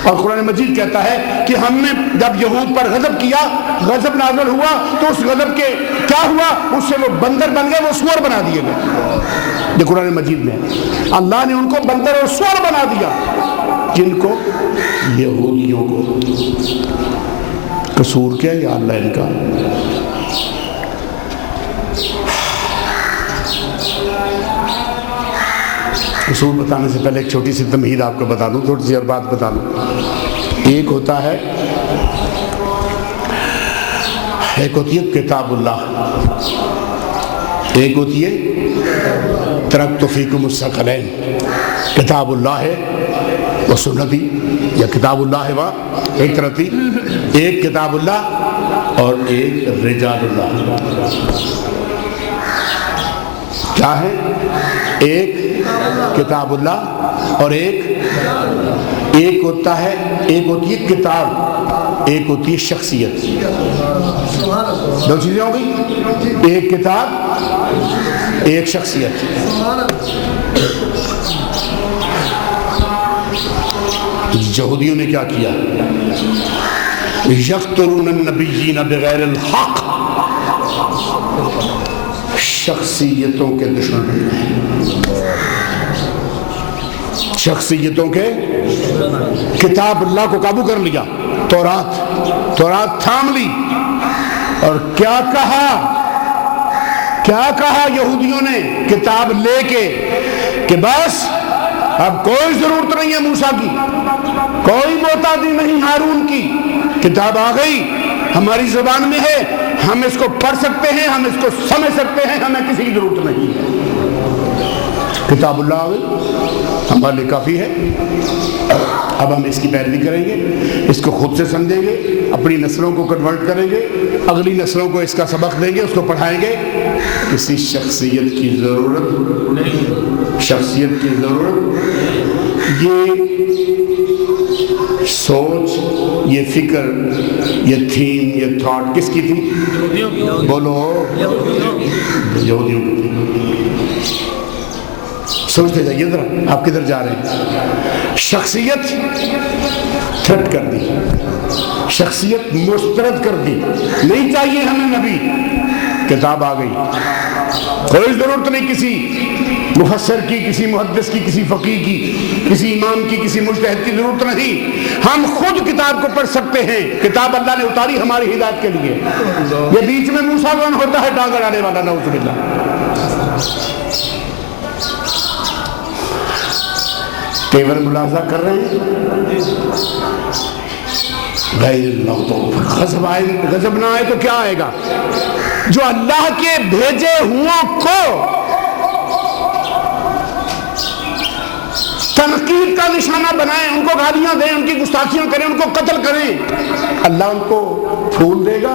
اور قرآن مجید کہتا ہے کہ ہم نے جب یہود پر غضب کیا، غضب نازل ہوا تو اس غضب کے کیا ہوا؟ اس سے وہ بندر بن گئے، وہ سور بنا دیے گئے۔ یہ قرآن مجید میں اللہ نے ان کو بندر اور سور بنا دیا۔ جن کو؟ یہودیوں کو۔ قصور کیا یا اللہ ان کا؟ قصور بتانے سے پہلے ایک چھوٹی سی تمہید آپ کو بتا دوں، تھوڑی سی اور بات بتا دوں۔ ایک ہوتا ہے، ایک ہوتی ہے کتاب اللہ، ایک ہوتی ہے ترکت فیکم الثقلین، کتاب اللہ ہے و سنتی، یا کتاب اللہ ہے و فطرتی۔ ایک کتاب اللہ اور ایک رجال اللہ۔ کیا ہے؟ ایک کتاب اللہ اور ایک ہوتا ہے، ایک ہوتی ہے کتاب، ایک ہوتی ہے شخصیت۔ دو چیزیں ہو گئی، ایک کتاب، ایک شخصیت۔ یہودیوں نے کیا کیا؟ یقتلون النبیین بغیر الحق، شخصیتوں کے دشمن بن گئے، شخصیتوں کے۔ کتاب اللہ کو قابو کر لیا، تورات تھام لی، اور کیا کہا یہودیوں نے کتاب لے کے کہ بس اب کوئی ضرورت نہیں ہے موسیٰ کی، کوئی محتاجی نہیں ہارون کی، کتاب آ گئی، ہماری زبان میں ہے، ہم اس کو پڑھ سکتے ہیں، ہم اس کو سمجھ سکتے ہیں، ہمیں کسی کی ضرورت نہیں ہے۔ کتاب اللہ آ گئی، ہمارے لیے کافی ہے، اب ہم اس کی پیروی کریں گے، اس کو خود سے سمجھیں گے، اپنی نسلوں کو کنورٹ کریں گے، اگلی نسلوں کو اس کا سبق دیں گے، اس کو پڑھائیں گے۔ کسی شخصیت کی ضرورت نہیں، شخصیت کی ضرورت۔ یہ سوچ، یہ فکر، یہ تھیم، یہ تھاٹ کس کی تھی؟ بولو، یہودیوں کی تھی۔ سوچتے جائیے ذرا، آپ کدھر جا رہے ہیں؟ شخصیت تھرٹ کر دی، شخصیت مسترد کر دی، نہیں چاہیے ہمیں نبی، کتاب آ گئی، کوئی ضرورت نہیں کسی مفسر کی، کسی محدث کی، کسی فقیہ کی، کسی امام کی، کسی مجتہد کی ضرورت نہیں، ہم خود کتاب کو پڑھ سکتے ہیں۔ کتاب اللہ نے اتاری ہماری ہدایت کے لیے۔ یہ بیچ میں موسیٰ کون ہوتا ہے؟ ڈانگ اڑانے والا، نعوذ باللہ۔ تیور ملاحظہ کر رہے ہیں؟ غیر المغضوب، غضب نہ آئے تو کیا آئے گا؟ جو اللہ کے بھیجے ہوں کو تنقید کا نشانہ بنائیں، ان کو گالیاں دیں، ان کی گستاخیاں کریں، ان کو قتل کریں، اللہ ان کو پھول دے گا؟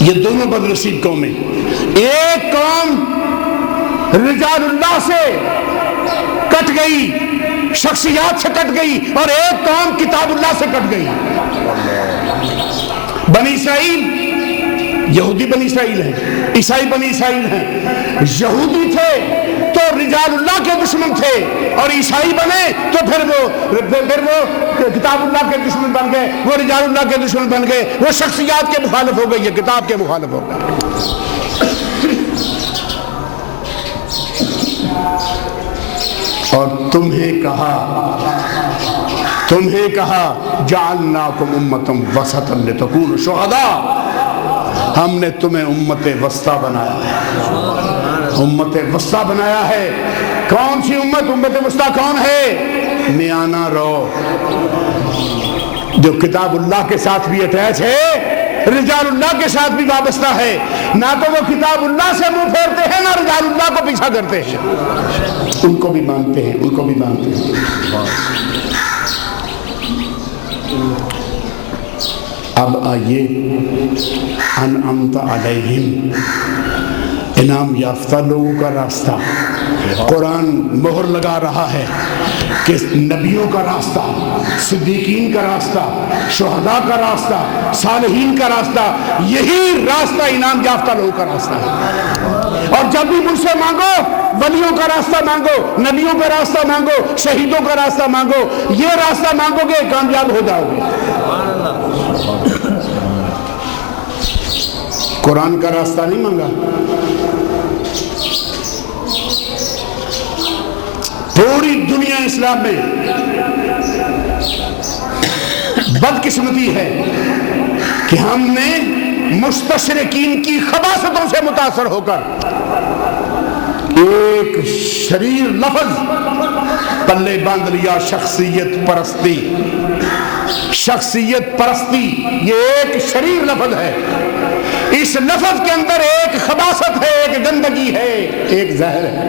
یہ دونوں بدنصیب قومیں، ایک قوم رجال اللہ سے کٹ گئی، شخصیات سے کٹ گئی، اور ایک قوم کتاب اللہ سے کٹ گئی۔ بنی اسرائیل، یہودی بنی اسرائیل ہیں، عیسائی بنی اسرائیل ہیں۔ یہودی تھے تو رجال اللہ کے دشمن تھے، اور عیسائی بنے تو پھر وہ کتاب اللہ کے دشمن بن گئے، وہ رجال اللہ کے دشمن بن گئے، وہ شخصیات کے مخالف ہو گئی، یہ کتاب کے مخالف ہو گئے۔ اور تمہیں کہا جعلناکم امۃ وسطا لتکونوا شہداء، ہم نے تمہیں امت وسطی بنایا ہے، امت وسطی بنایا ہے کون سی امت؟ امت وسطیٰ کون ہے؟ میانہ رو، جو کتاب اللہ کے ساتھ بھی اٹیچ ہے، رجال اللہ کے ساتھ بھی وابستہ ہے۔ نہ تو وہ کتاب اللہ سے منہ پھیرتے ہیں، نہ رجال اللہ کو پیچھا کرتے ہیں، ان کو بھی مانتے ہیں، ان کو بھی مانتے ہیں۔ اب آئیے انعمت علیہم، انعام یافتہ لوگوں کا راستہ۔ قرآن مہر لگا رہا ہے کہ نبیوں کا راستہ، صدیقین کا راستہ، شہداء کا راستہ، صالحین کا راستہ، یہی راستہ انعام یافتہ لوگوں کا راستہ ہے۔ اور جب بھی مجھ سے مانگو، ولیوں کا راستہ مانگو، نبیوں کا راستہ مانگو، شہیدوں کا راستہ مانگو، یہ راستہ مانگو گے کامیاب ہو جاؤ گے۔ قرآن کا راستہ نہیں مانگا، پوری دنیا اسلام میں بدقسمتی ہے کہ ہم نے مستشرقین کی خباثتوں سے متاثر ہو کر ایک شریر لفظ پلے باندھ لیا، شخصیت پرستی۔ شخصیت پرستی یہ ایک شریر لفظ ہے، اس لفظ کے اندر ایک خباثت ہے، ایک گندگی ہے، ایک زہر ہے۔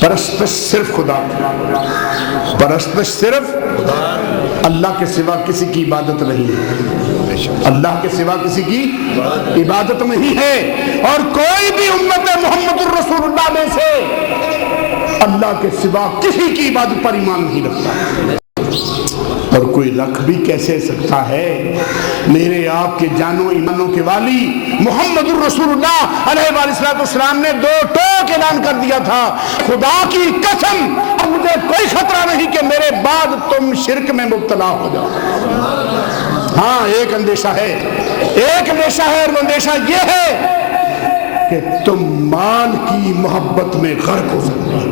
پرستش صرف خدا، پرستش صرف اللہ کے سوا کسی کی عبادت نہیں ہے، اللہ کے سوا کسی کی عبادت نہیں ہے۔ اور کوئی بھی امت محمد الرسول اللہ میں سے اللہ کے سوا کسی کی عبادت پر ایمان نہیں رکھتا، اور کوئی رکھ بھی کیسے سکتا ہے؟ میرے آپ کے جانوں ایمانوں کے والی محمد الرسول اللہ علیہ وآلہ وسلم نے دو ٹوک اعلان کر دیا تھا، خدا کی قسم اب مجھے کوئی خطرہ نہیں کہ میرے بعد تم شرک میں مبتلا ہو جاؤ۔ ہاں ایک اندیشہ ہے، ایک اندیشہ ہے، اور وہ اندیشہ یہ ہے کہ تم مال کی محبت میں غرق ہو سکتے ہو۔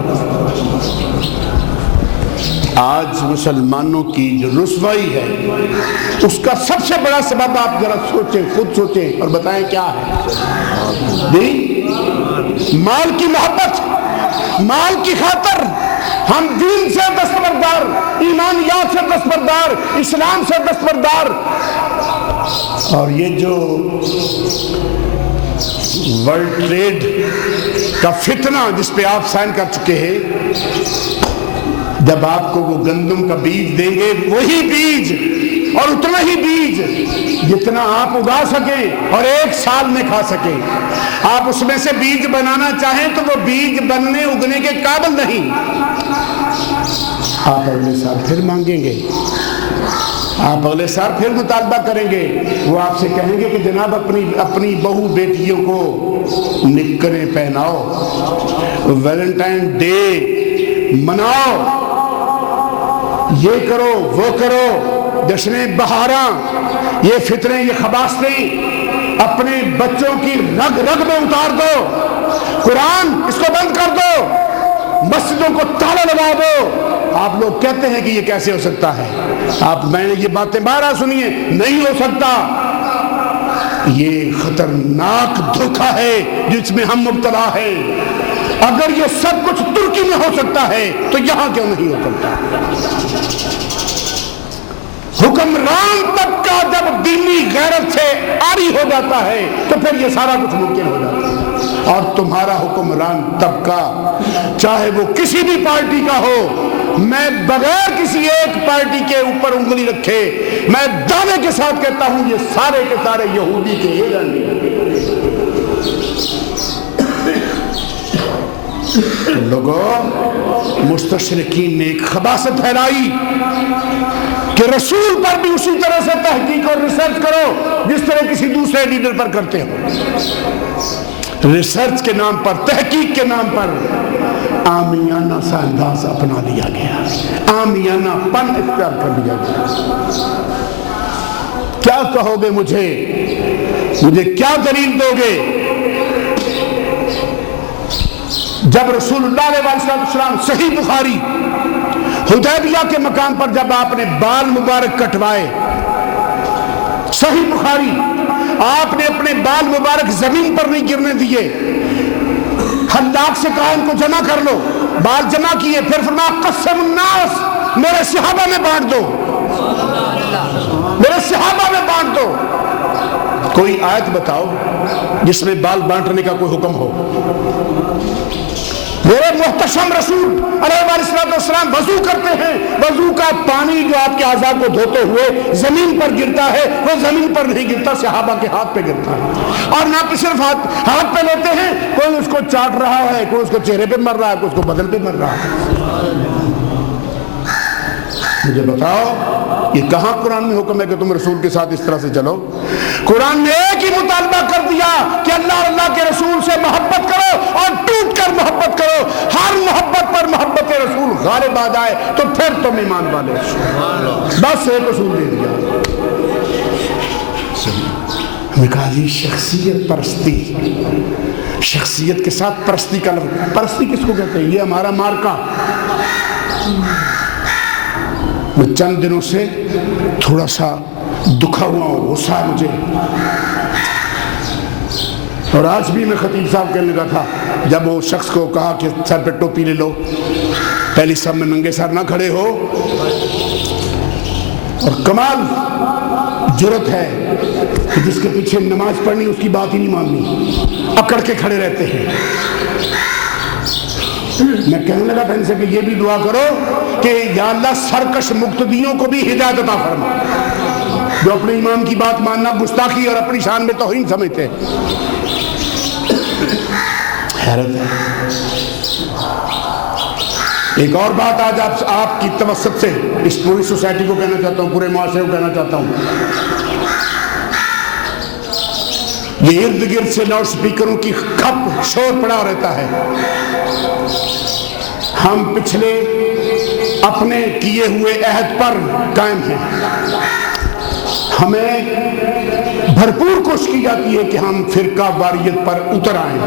آج مسلمانوں کی جو رسوائی ہے اس کا سب سے بڑا سبب آپ ذرا سوچیں، خود سوچیں اور بتائیں کیا ہے؟ مال کی محبت، مال کی خاطر ہم دین سے دستبردار، ایمانیات سے دستبردار، اسلام سے دستبردار، اور یہ جو ورلڈ ٹریڈ کا فتنہ جس پہ آپ سائن کر چکے ہیں، جب آپ کو وہ گندم کا بیج دیں گے، وہی بیج اور اتنا ہی بیج جتنا آپ اگا سکیں اور ایک سال میں کھا سکیں، آپ اس میں سے بیج بنانا چاہیں تو وہ بیج بننے اگنے کے قابل نہیں، آپ اگلے سال پھر مانگیں گے، آپ اگلے سال پھر مطالبہ کریں گے، وہ آپ سے کہیں گے کہ جناب اپنی بہو بیٹیوں کو نکریں پہناؤ، ویلنٹائن ڈے مناؤ، یہ کرو وہ کرو، جشن بہاراں، یہ فتنے یہ خباثتیں اپنے بچوں کی رگ رگ میں اتار دو، قرآن اس کو بند کر دو، مسجدوں کو تالا لگا دو۔ آپ لوگ کہتے ہیں کہ یہ کیسے ہو سکتا ہے؟ میں نے یہ باتیں بارہ سنی ہیں، نہیں ہو سکتا۔ یہ خطرناک دھوکہ ہے جس میں ہم مبتلا ہیں۔ اگر یہ سب کچھ ترکی میں ہو سکتا ہے تو یہاں کیوں نہیں ہو سکتا؟ حکمران تک کا جب دینی غیرت سے عاری ہو جاتا ہے تو پھر یہ سارا کچھ ممکن ہو جاتا ہے۔ اور تمہارا حکمران طبقہ چاہے وہ کسی بھی پارٹی کا ہو، میں بغیر کسی ایک پارٹی کے اوپر انگلی رکھے میں دعوے کے ساتھ کہتا ہوں یہ سارے کے سارے یہودی کے ایجنٹ ہیں۔ لوگوں، مستشرقین نے ایک خباثت پھیلائی کہ رسول پر بھی اسی طرح سے تحقیق اور ریسرچ کرو جس طرح کسی دوسرے لیڈر پر کرتے ہو۔ ریسرچ کے نام پر، تحقیق کے نام پر عامیانہ سا انداز اپنا لیا گیا، عامیانہ پن اختیار کر لیا گیا۔ کیا کہو گے مجھے کیا دلیل دو گے؟ جب رسول اللہ علیہ وسلم صحیح بخاری حدیبیہ کے مقام پر جب آپ نے بال مبارک کٹوائے، صحیح بخاری، آپ نے اپنے بال مبارک زمین پر نہیں گرنے دیے، حلاق سے کہا ان کو جمع کر لو، بال جمع کیے، پھر فرمایا قسم الناس، میرے صحابہ میں بانٹ دو، میرے صحابہ میں بانٹ دو۔ کوئی آیت بتاؤ جس میں بال بانٹنے کا کوئی حکم ہو؟ میرے محتشم رسول علیہ السلام وضو کرتے ہیں، وضو کا پانی جو آپ کے اعضاء کو دھوتے ہوئے زمین پر گرتا ہے، وہ زمین پر نہیں گرتا، صحابہ کے ہاتھ پہ گرتا ہے، اور نہ کہ صرف ہاتھ پہ لیتے ہیں، کوئی اس کو چاٹ رہا ہے، کوئی اس کو چہرے پہ مر رہا ہے، کوئی اس کو بدن پہ مر رہا ہے۔ مجھے بتاؤ یہ کہاں قرآن میں حکم ہے کہ تم رسول کے ساتھ اس طرح سے چلو؟ قرآن نے ایک ہی مطالبہ کر دیا کہ اللہ اور اللہ کے رسول سے محبت کرو اور ٹوٹ کر محبت کرو، ہر محبت پر محبت رسول غالب آ جائے تو پھر تم ایمان والے، بس ایک اصول دے دیا۔ ہمیں کہا جی شخصیت پرستی، شخصیت کے ساتھ پرستی کا لفظ، پرستی کس کو کہتے ہیں؟ یہ ہمارا مارکا۔ میں چند دنوں سے تھوڑا سا دکھا ہوا ہوں، غصہ ہے مجھے، اور آج بھی میں خطیب صاحب کہنے لگا تھا جب وہ شخص کو کہا کہ سر پہ ٹوپی لے لو، پہلی سب میں ننگے سر نہ کھڑے ہو، اور کمال جرت ہے کہ جس کے پیچھے نماز پڑھنی اس کی بات ہی نہیں ماننی، اکڑ کے کھڑے رہتے ہیں۔ میں کہنے لگا تھا ان سے کہ یہ بھی دعا کرو کہ یا اللہ سرکش مقتدیوں کو بھی ہدایت عطا فرما، جو اپنے امام کی بات ماننا گستاخی اور اپنی شان میں توہین سمجھتے ہیں۔ حیرت ہے۔ ایک اور بات آج آپ کی توسط سے اس پوری سوسائٹی کو کہنا چاہتا ہوں، پورے معاشرے کو کہنا چاہتا ہوں، یہ ارد گرد سے لاؤڈ سپیکروں کی کھپ شور پڑا رہتا ہے۔ ہم پچھلے اپنے کیے ہوئے عہد پر قائم ہیں، ہمیں بھرپور کوشش کی جاتی ہے کہ ہم فرقہ واریت پر اتر آئیں۔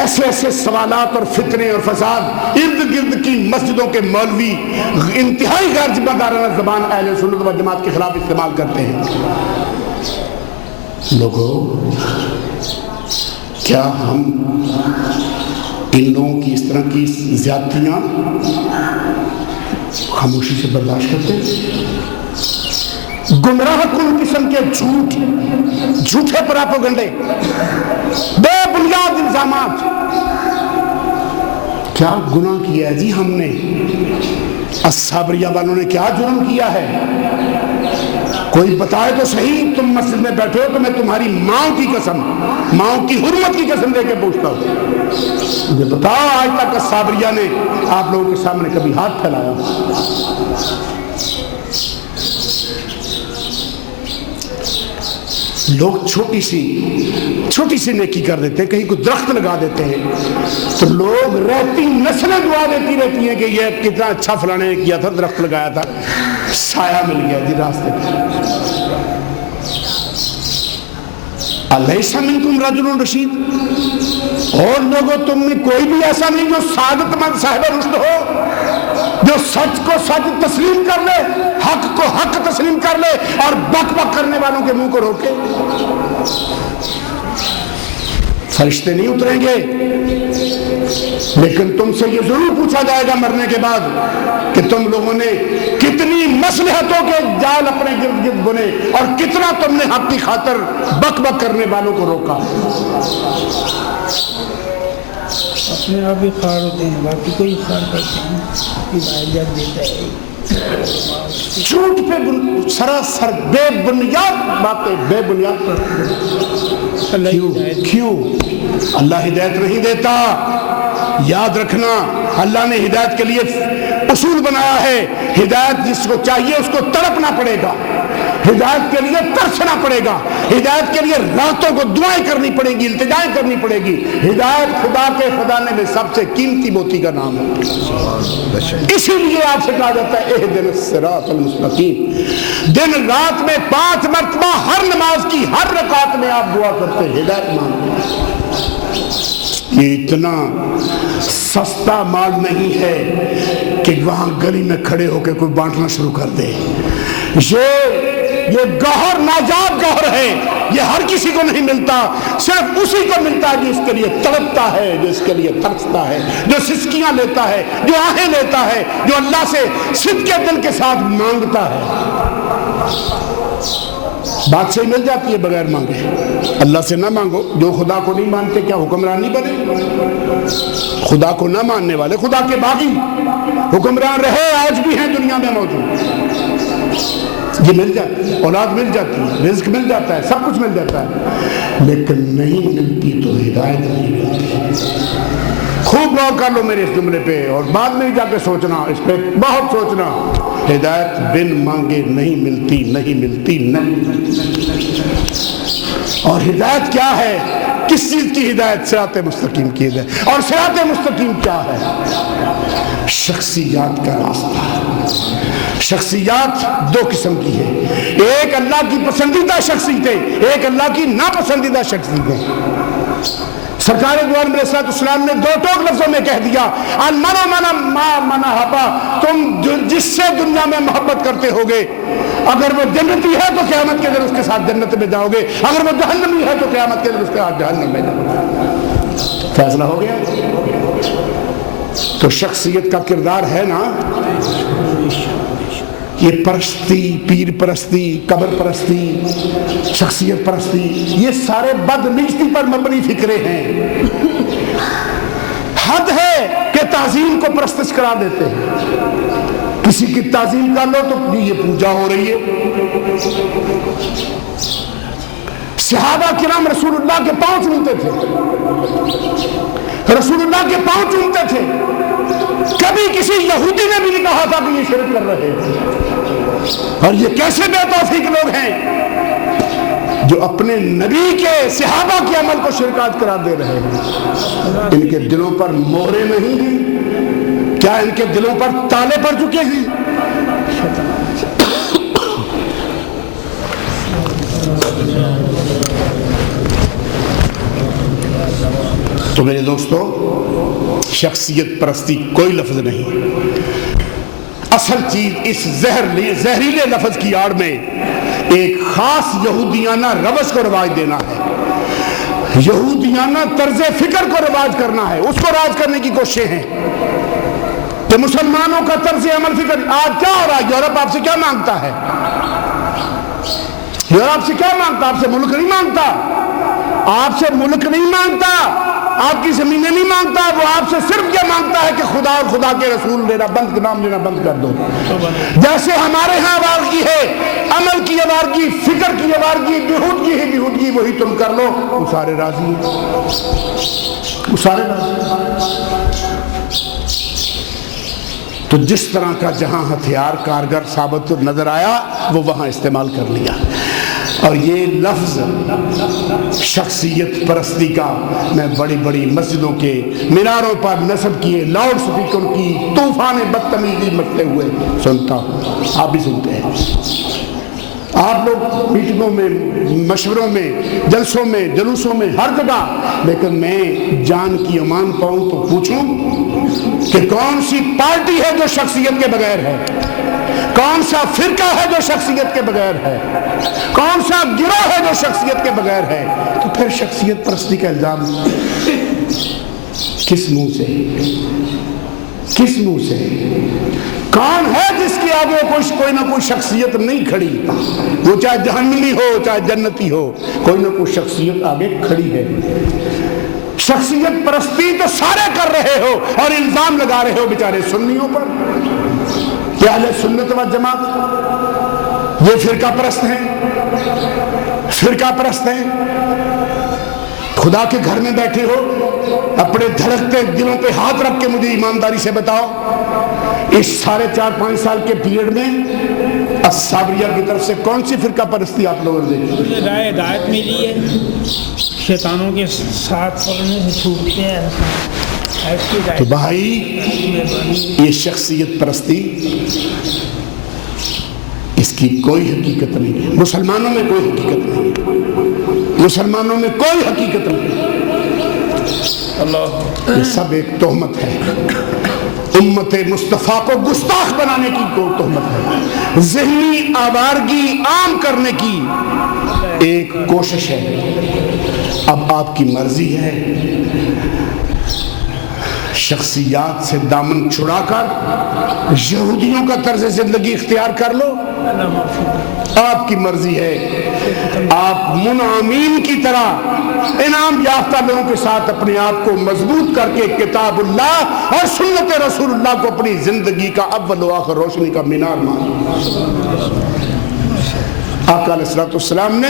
ایسے ایسے سوالات اور فتنے اور فساد ارد گرد کی مسجدوں کے مولوی انتہائی غیر ذمہ دارانہ زبان اہل سنت و جماعت کے خلاف استعمال کرتے ہیں۔ لوگوں، کیا ہم ان لوگوں کی اس طرح کی زیادتیاں خاموشی سے برداشت کرتے ہیں؟ گمراہ کن قسم کے جھوٹے پراپیگنڈے، بے بنیاد الزامات، کیا گناہ کیا ہے جی ہم نے؟ الصابریہ والوں نے کیا جرم کیا ہے؟ کوئی بتائے تو صحیح۔ تم مسجد میں بیٹھے ہو تو میں تمہاری ماں کی قسم، ماں کی حرمت کی قسم دے کے پوچھتا ہوں، مجھے بتاؤ آج تک الصابریہ نے آپ لوگوں کے سامنے کبھی ہاتھ پھیلایا؟ لوگ چھوٹی سی نیکی کر دیتے ہیں، کہیں کوئی درخت لگا دیتے ہیں تو لوگ رہتی نسلیں دعا دیتی رہتی ہیں کہ یہ کتنا اچھا فلانے نے کیا تھا، درخت لگایا تھا، سایہ مل گیا جی راستے پہ۔ الیس منکم رجل رشید، اور لوگوں تم میں کوئی بھی ایسا نہیں جو سعادت مند صاحب رشد ہو، جو سچ کو سچ تسلیم کر لے، حق کو حق تسلیم کر لے اور بک بک کرنے والوں کے منہ کو روکے۔ فرشتے نہیں اتریں گے، لیکن تم سے یہ ضرور پوچھا جائے گا مرنے کے بعد کہ تم لوگوں نے کتنی مصلحتوں کے جال اپنے گرد گرد بنے اور کتنا تم نے حق کی خاطر بک بک کرنے والوں کو روکا۔ اپنے آپ ہی خار ہوتے ہیں، باقی کوئی خار کرتے ہیں، ہدایت دیتا ہے۔ جھوٹ پہ سراسر بے بنیاد باتیں، بے بنیاد پر کیوں؟ اللہ ہدایت نہیں دیتا، یاد رکھنا۔ اللہ نے ہدایت کے لیے اصول بنایا ہے، ہدایت جس کو چاہیے اس کو تڑپنا پڑے گا، ہدایت کے لیے ترسنا پڑے گا، ہدایت کے لیے راتوں کو دعائیں کرنی پڑے گی، التجائیں کرنی پڑے گی۔ ہدایت خدا کے خزانے میں سب سے قیمتی موتی کا نام ہے، اسی لیے آپ سے کہا جاتا ہے اہدنا الصراط المستقیم۔ دن رات میں 5 مرتبہ ہر نماز کی ہر رکعت میں آپ دعا کرتے ہیں، ہدایت مانگتے ہیں۔ یہ اتنا سستا مال نہیں ہے کہ وہاں گلی میں کھڑے ہو کے کوئی بانٹنا شروع کر دے۔ یہ یہ گوہر ناجاب گوہر ہے، یہ ہر کسی کو نہیں ملتا، صرف اسی کو ملتا ہے جو اس کے لیے تڑپتا ہے، جو اس کے لیے ترستا ہے، جو سسکیاں لیتا ہے، جو آہیں لیتا ہے، جو اللہ سے صدق کے دل کے ساتھ مانگتا ہے۔ بادشاہی مل جاتی ہے بغیر مانگے، اللہ سے نہ مانگو۔ جو خدا کو نہیں مانتے کیا حکمران نہیں بنے؟ خدا کو نہ ماننے والے خدا کے باغی حکمران رہے، آج بھی ہیں دنیا میں موجود۔ یہ مل جاتی ہے، اولاد مل جاتی ہے، رزق مل جاتا ہے، سب کچھ مل جاتا ہے، لیکن نہیں ملتی تو ہدایت نہیں ملتی۔ خوب غور کر لو میرے اس جملے پہ، اور بعد میں جا کے سوچنا، اس پہ بہت سوچنا۔ ہدایت بن مانگے نہیں ملتی، نہیں ملتی، نہیں ملتی۔ اور ہدایت کیا ہے؟ کس چیز کی ہدایت؟ صراط مستقیم کی ہدایت۔ اور صراط مستقیم کیا ہے؟ شخصیات کا راستہ۔ شخصیات دو قسم کی ہے، ایک اللہ کی پسندیدہ شخصیتیں، ایک اللہ کی ناپسندیدہ شخصیتیں۔ سرکار دو عالم علیہ السلام نے دو ٹوک لفظوں میں کہہ دیا، تم جس سے دنیا میں محبت کرتے ہوگے، اگر وہ جنتی ہے تو قیامت کے دن اس کے ساتھ جنت میں جاؤ گے، اگر وہ جہنمی ہے تو قیامت کے دن اس کے ساتھ جہنم میں جاؤ گے۔ فیصلہ ہو گیا؟ تو شخصیت کا کردار ہے نا، یہ پرستی، پیر پرستی، قبر پرستی، شخصیت پرستی، یہ سارے بدنیتی پر مبنی فکرے ہیں۔ حد ہے کہ تعظیم کو پرستش قرار دیتے ہیں، کسی کی تعظیم کر لو تو یہ پوجا ہو رہی ہے۔ صحابہ کرام رسول اللہ کے پاؤں چومتے تھے، رسول اللہ کے پاؤں چومتے تھے، کبھی کسی یہودی نے بھی نہیں کہا تھا کہ یہ شرک کر رہے ہیں۔ اور یہ کیسے بے توفیق لوگ ہیں جو اپنے نبی کے صحابہ کے عمل کو شرکات قرار دے رہے ہیں۔ ان کے دلوں پر مہرے نہیں ہیں؟ کیا ان کے دلوں پر تالے پڑ چکے ہیں؟ تو میرے دوستو، شخصیت پرستی کوئی لفظ نہیں، اصل چیز اس زہریلے لفظ کی آڑ میں ایک خاص یہودیانہ روش کو رواج دینا ہے، یہودیانہ طرز فکر کو رواج کرنا ہے، اس کو راج کرنے کی کوششیں ہیں کہ مسلمانوں کا طرز عمل فکر۔ آج کیا ہو رہا ہے؟ یورپ آپ سے کیا مانگتا ہے؟ یورپ سے کیا مانگتا؟ آپ سے ملک نہیں مانگتا، آپ سے ملک نہیں مانگتا، آپ کی زمینیں نہیں مانگتا، وہ آپ سے صرف یہ مانگتا ہے کہ خدا اور خدا کے رسول لینا بند، نام لینا بند کر دو۔ جیسے ہمارے ہاں آوارگی ہے، عمل کی آوارگی، فکر کی آوارگی، بہودگی ہی بہودگی، وہی تم کر لو، وہ سارے راضی ہیں، وہ سارے راضی ہیں۔ تو جس طرح کا جہاں ہتھیار کارگر ثابت نظر آیا وہ وہاں استعمال کر لیا۔ اور یہ لفظ شخصیت پرستی کا میں بڑی بڑی مسجدوں کے میناروں پر نصب کیے لاؤڈ سپیکر کی طوفان بدتمیزی مچتے ہوئے سنتا ہوں، آپ بھی سنتے ہیں۔ آپ لوگ میٹنگوں میں، مشوروں میں، جلسوں میں، جلوسوں میں، ہر جگہ، لیکن میں جان کی امان پاؤں تو پوچھوں کہ کون سی پارٹی ہے جو شخصیت کے بغیر ہے؟ کون سا فرقہ ہے جو شخصیت کے بغیر ہے؟ کون سا گروہ ہے جو شخصیت کے بغیر ہے؟ تو پھر شخصیت پرستی کا الزام کس منہ سے؟ کس منہ سے؟ کون ہے جس کے آگے کوئی نہ کوئی شخصیت نہیں کھڑی؟ وہ چاہے جہنمی ہو چاہے جنتی ہو، کوئی نہ کوئی شخصیت آگے کھڑی ہے۔ شخصیت پرستی تو سارے کر رہے ہو اور الزام لگا رہے ہو بیچارے سنیوں پر کہ اہل سنت و جماعت یہ فرقہ پرست ہیں، فرقہ پرست ہیں۔ خدا کے گھر میں بیٹھے ہو، اپنے دھڑکتے دلوں پہ ہاتھ رکھ کے مجھے ایمانداری سے بتاؤ، اس 4.5-5 سال کے پیریڈ میں الصابریہ کی طرف سے کون سی فرقہ پرستی آپ لوگوں نے دیکھی؟ رائے ہدایت ملی ہے، شیطانوں کے ساتھ پڑھنے سے چھوٹتے ہیں۔ تو بھائی یہ شخصیت پرستی، اس کی کوئی حقیقت نہیں ہے، مسلمانوں میں کوئی حقیقت نہیں ہے، مسلمانوں میں کوئی حقیقت نہیں ہے، یہ سب ایک تہمت ہے، امت مصطفیٰ کو گستاخ بنانے کی کو تہمت ہے، ذہنی آوارگی عام کرنے کی ایک کوشش ہے۔ اب آپ کی مرضی ہے شخصیات سے دامن چھڑا کر یہودیوں کا طرز زندگی اختیار کر لو، آپ کی مرضی ہے آپ منعمین کی طرح انعام یافتہ لوگوں کے ساتھ اپنے آپ کو مضبوط کر کے کتاب اللہ اور سنت رسول اللہ کو اپنی زندگی کا اول و آخر روشنی کا مینار مانو۔ آقا علیہ الصلوۃ والسلام نے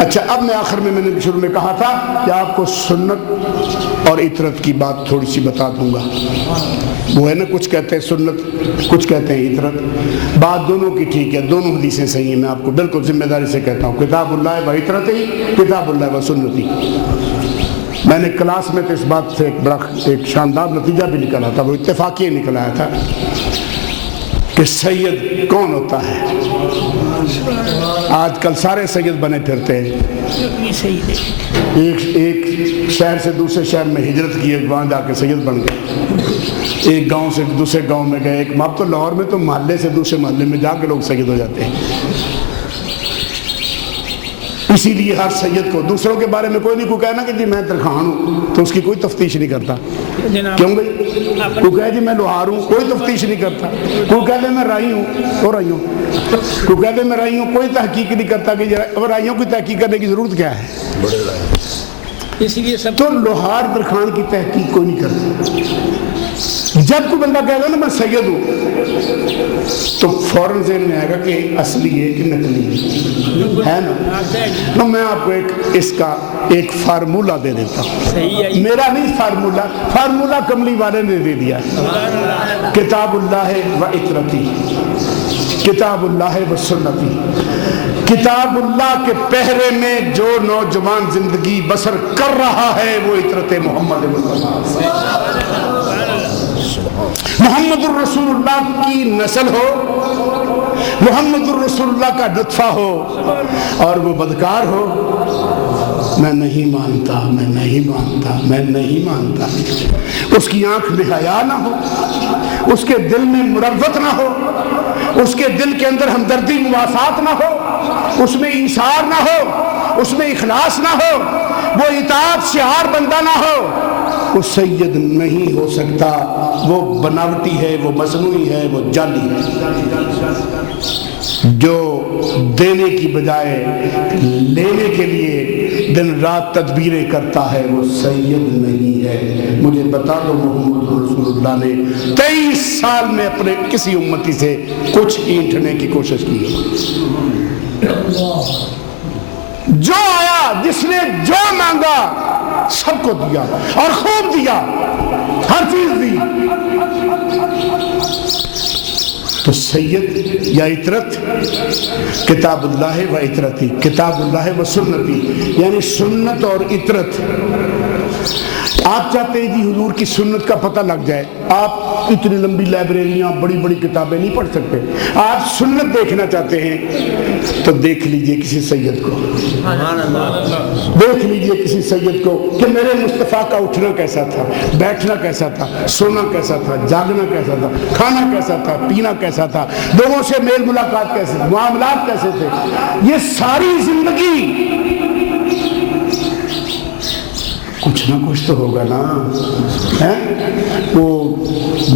اچھا اب میں آخر میں نے شروع میں کہا تھا کہ آپ کو سنت اور اطرت کی بات تھوڑی سی بتا دوں گا۔ وہ ہے نا کچھ کہتے ہیں سنت کچھ کہتے ہیں اطرت، بات دونوں کی ٹھیک ہے، دونوں حدیثیں صحیح ہیں، میں آپ کو بالکل ذمہ داری سے کہتا ہوں کتاب اللہ و اطرت ہی، کتاب اللہ و سنت ہی۔ میں نے کلاس میں تو اس بات سے ایک شاندار نتیجہ بھی نکلا تھا، وہ اتفاقی نکل آیا تھا کہ سید کون ہوتا ہے۔ آج کل سارے سید بنے پھرتے ہیں، ایک شہر سے دوسرے شہر میں ہجرت کی، ایک وہاں جا کے سید بن گئے، ایک گاؤں سے دوسرے گاؤں میں گئے، ایک اب تو لاہور میں تو محلے سے دوسرے محلے میں جا کے لوگ سید ہو جاتے ہیں۔ اسی لیے ہر سید کو دوسروں کے بارے میں کوئی نہیں کو کہنا کہ جی میں ترخان ہوں تو اس کی کوئی تفتیش نہیں کرتا، کیوں بھائی؟ کوئی کہے جی میں لوہار ہوں، کوئی تفتیش نہیں کرتا، کوئی کہہ دے میں رائی ہوں اور رائی ہوں، کوئی کہہ دے میں رائی ہوں، کوئی تحقیق نہیں کرتا کہ رائیوں کی تحقیق کرنے کی ضرورت کیا ہے۔ اسی لیے سب تو لوہار درخان کی تحقیق کوئی نہیں کرتا۔ جب کوئی بندہ کہے گا نا میں سید ہوں تو فوراً ذہن میں آئے گا کہ اصلی ہے کہ نقلی ہے نا۔ تو میں آپ کو اس کا ایک فارمولہ دے دیتا ہوں، میرا نہیں فارمولہ کملی والے نے دے دیا، کتاب اللہ و اطرتی، کتاب اللہ و سنتی۔ کتاب اللہ کے پہرے میں جو نوجوان زندگی بسر کر رہا ہے وہ اطرت محمد محمد الرسول اللہ کی نسل ہو، محمد الرسول اللہ کا نطفہ ہو اور وہ بدکار ہو، میں نہیں مانتا، میں نہیں مانتا، میں نہیں مانتا، اس کی آنکھ میں حیا نہ ہو، اس کے دل میں مروت نہ ہو، اس کے دل کے اندر ہمدردی مواسات نہ ہو، اس میں ایثار نہ ہو، اس میں اخلاص نہ ہو، وہ اطاعت شعار بندہ نہ ہو، وہ سید نہیں ہو سکتا، وہ بناوٹی ہے، وہ مصنوعی ہے، وہ جعلی ہے۔ جو دینے کی بجائے لینے کے لیے دن رات تدبیریں کرتا ہے وہ سید نہیں ہے۔ مجھے بتا دو محمد رسول اللہ نے 23 سال میں اپنے کسی امتی سے کچھ اینٹھنے کی کوشش کی؟ جو آیا، جس نے جو مانگا سب کو دیا اور خوب دیا، ہر چیز دی۔ تو سید یا اطرت کتاب اللہ و اطرتی، کتاب اللہ و سنتی، یعنی سنت اور اطرت۔ آپ چاہتے ہیں جی حضور کی سنت کا پتہ لگ جائے، آپ اتنی لمبی لائبریریاں بڑی بڑی کتابیں نہیں پڑھ سکتے، آپ سنت دیکھنا چاہتے ہیں تو دیکھ لیجئے کسی سید کو، دیکھ لیجئے کسی سید کو کہ میرے مصطفیٰ کا اٹھنا کیسا تھا، بیٹھنا کیسا تھا، سونا کیسا تھا، جاگنا کیسا تھا، کھانا کیسا تھا، پینا کیسا تھا، لوگوں سے میل ملاقات کیسے، معاملات کیسے تھے۔ یہ ساری زندگی کچھ نہ کچھ تو ہوگا نا۔ وہ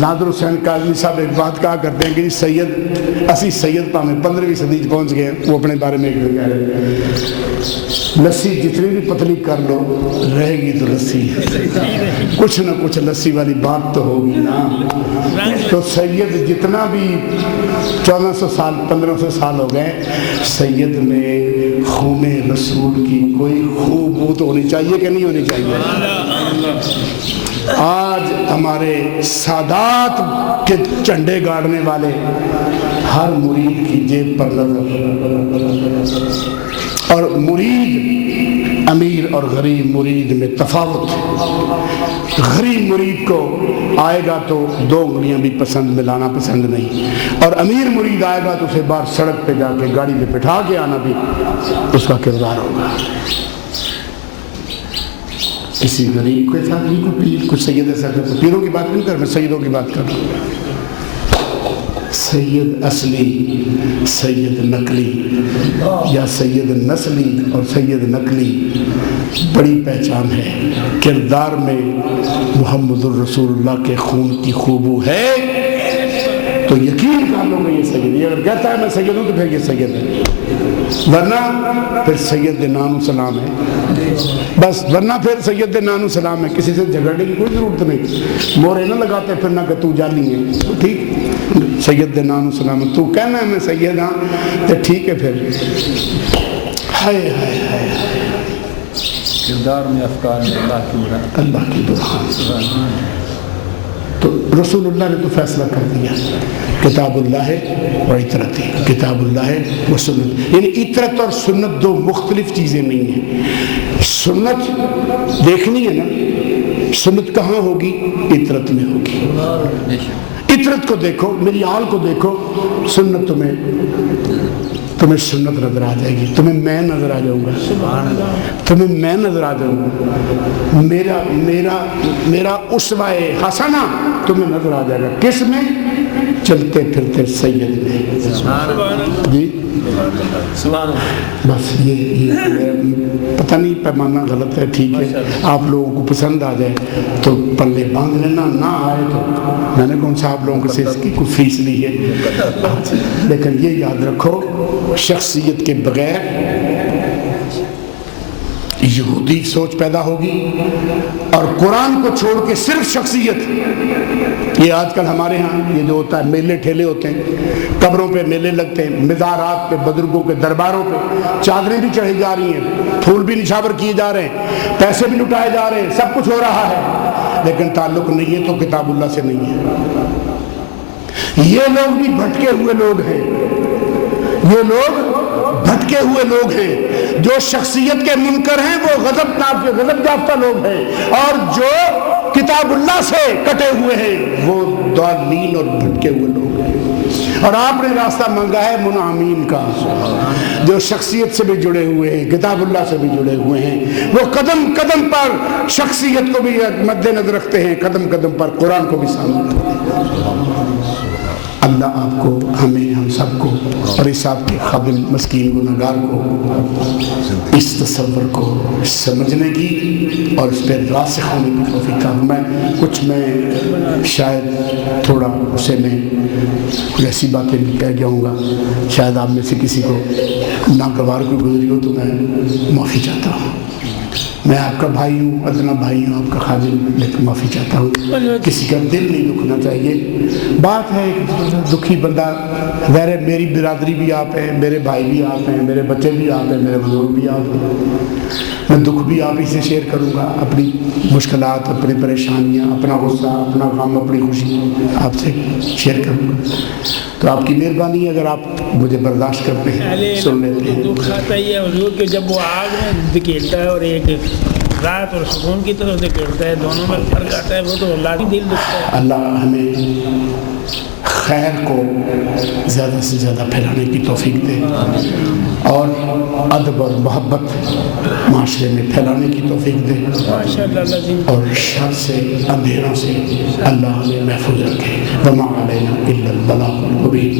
نادر حسین کاظمی صاحب ایک بات کہا کرتے ہیں کہ سید اسی سید پامیں 15ویں صدی پہنچ گئے، وہ اپنے بارے میں کہہ رہے ہیں لسی جتنی بھی پتلی کر لو رہے گی تو لسی، کچھ نہ کچھ لسی والی بات تو ہوگی نا۔ تو سید جتنا بھی 1400 سال 1500 سال ہو گئے، سید میں خون رسول کی کوئی خوب تو ہونی چاہیے کہ نہیں ہونی چاہیے؟ آج ہمارے سادات کے چنڈے گاڑنے والے ہر مرید کی جیب پر نظر، اور مرید امیر اور غریب مرید میں تفاوت۔ غریب مرید کو آئے گا تو 2 انگلیاں بھی پسند ملانا پسند نہیں، اور امیر مرید آئے گا تو اسے باہر سڑک پہ جا کے گاڑی میں بٹھا کے آنا بھی اس کا کردار ہوگا۔ کسی غریب کے ساتھ نہیں کوئی پیر، کچھ سید ایسا کرتا، پیروں کی بات نہیں کر، میں سیدوں کی بات کر رہا ہوں۔ سید اصلی، سید نقلی یا سید نسلی اور سید نقلی بڑی پہچان ہے۔ کردار میں محمد الرسول اللہ کے خون کی خوبو ہے تو یقین کر لو گے یہ سید، یہ اگر کہتا ہے میں سید ہوں تو پھر یہ سید ہے، ورنہ پھر سید نام سلام ہے بس، ورنہ پھر سید نام سلام ہے۔ کسی سے جھگڑنے کی کوئی ضرورت نہیں، مورے نہ لگاتے پھر نہ کہ تو جالی ہے، تو ٹھیک سید نام سلام، تو کہنا ہے میں سید ہاں تو ٹھیک ہے پھر۔ ہائے ہائے ہائے کردار میں افکار میں اللہ کی برہان۔ تو رسول اللہ نے تو فیصلہ کر دیا، کتاب اللہ و عطرتی، کتاب اللہ و سنت، یعنی عطرت اور سنت دو مختلف چیزیں نہیں ہیں۔ سنت دیکھنی ہے نا، سنت کہاں ہوگی؟ عطرت میں ہوگی۔ عطرت کو دیکھو، میری آل کو دیکھو، سنت تمہیں سنت نظر آ جائے گی، تمہیں میں نظر آ جاؤں گا، تمہیں میں نظر آ جاؤں گا، میرا اسوہ حسنہ تمہیں نظر آ جائے گا، کس میں؟ چلتے پھرتے سید میں جی، بس یہ پتہ نہیں پیمانہ غلط ہے، ٹھیک ہے، آپ لوگوں کو پسند آ جائے تو پلے باندھ لینا، نہ آئے تو میں نے کون سا آپ لوگوں سے اس کی کوئی فیس لی ہے، لیکن یہ یاد رکھو شخصیت کے بغیر یہودی سوچ پیدا ہوگی، اور قرآن کو چھوڑ کے صرف شخصیت۔ یہ آج کل ہمارے ہاں یہ جو ہوتا ہے میلے ٹھیلے ہوتے ہیں، قبروں پہ میلے لگتے ہیں، مزارات پہ، بزرگوں کے درباروں پہ چادریں بھی چڑھی جا رہی ہیں، پھول بھی نچھاور کیے جا رہے ہیں، پیسے بھی لٹائے جا رہے ہیں، سب کچھ ہو رہا ہے، لیکن تعلق نہیں ہے تو کتاب اللہ سے نہیں ہے۔ یہ لوگ بھی بھٹکے ہوئے لوگ ہیں، یہ لوگ بھٹکے ہوئے لوگ ہیں، جو شخصیت کے منکر ہیں وہ غضب یافتہ لوگ ہیں، اور جو کتاب اللہ سے کٹے ہوئے ہیں وہ ضالین اور بھٹکے ہوئے لوگ ہیں۔ اور آپ نے راستہ مانگا ہے منعمین کا، جو شخصیت سے بھی جڑے ہوئے ہیں، کتاب اللہ سے بھی جڑے ہوئے ہیں، وہ قدم قدم پر شخصیت کو بھی مد نظر رکھتے ہیں، قدم قدم پر قرآن کو بھی سامنے رکھتے ہیں۔ اللہ آپ کو، ہمیں، ہم سب کو اور اس آپ کے خادم مسکین گنہگار کو اس تصور کو سمجھنے کی اور اس پہ راسخ ہونے کی توفیق عطا۔ میں شاید تھوڑا اسے میں کوئی ایسی باتیں بھی کہہ گیا ہوں گا، شاید آپ میں سے کسی کو ناگوار کوئی گزری ہو تو میں معافی چاہتا ہوں۔ میں آپ کا بھائی ہوں، ادنا بھائی ہوں، آپ کا خادم، لیکن معافی چاہتا ہوں، کسی کا دل نہیں دکھنا چاہیے۔ بات ہے کہ دکھی بندہ، ظاہر میری برادری بھی آپ ہیں، میرے بھائی بھی آپ ہیں، میرے بچے بھی آپ ہیں، میرے بزرگ بھی آپ ہیں، میں دکھ بھی آپ ہی سے شیئر کروں گا، اپنی مشکلات، اپنی پریشانیاں، اپنا غصہ، اپنا غم، اپنی خوشی آپ سے شیئر کروں گا۔ تو آپ کی مہربانی اگر آپ مجھے برداشت کرتے ہیں، سن لیتے ہیں۔ دکھ آتا ہی ہے حضور کہ جب وہ آگ میں دھکیلتا ہے اور ایک رات اور سکون کی طرف دھکیلتا ہے، دونوں میں فرق آتا ہے، وہ تو اللہ کی دل دکھتا ہے۔ اللہ ہمیں خیر کو زیادہ سے زیادہ پھیلانے کی توفیق دے اور ادب اور محبت معاشرے میں پھیلانے کی توفیق دے، اور شر سے، اندھیروں سے اللہ ہمیں محفوظ رکھے۔ وما علینا الا البلاغ المبین۔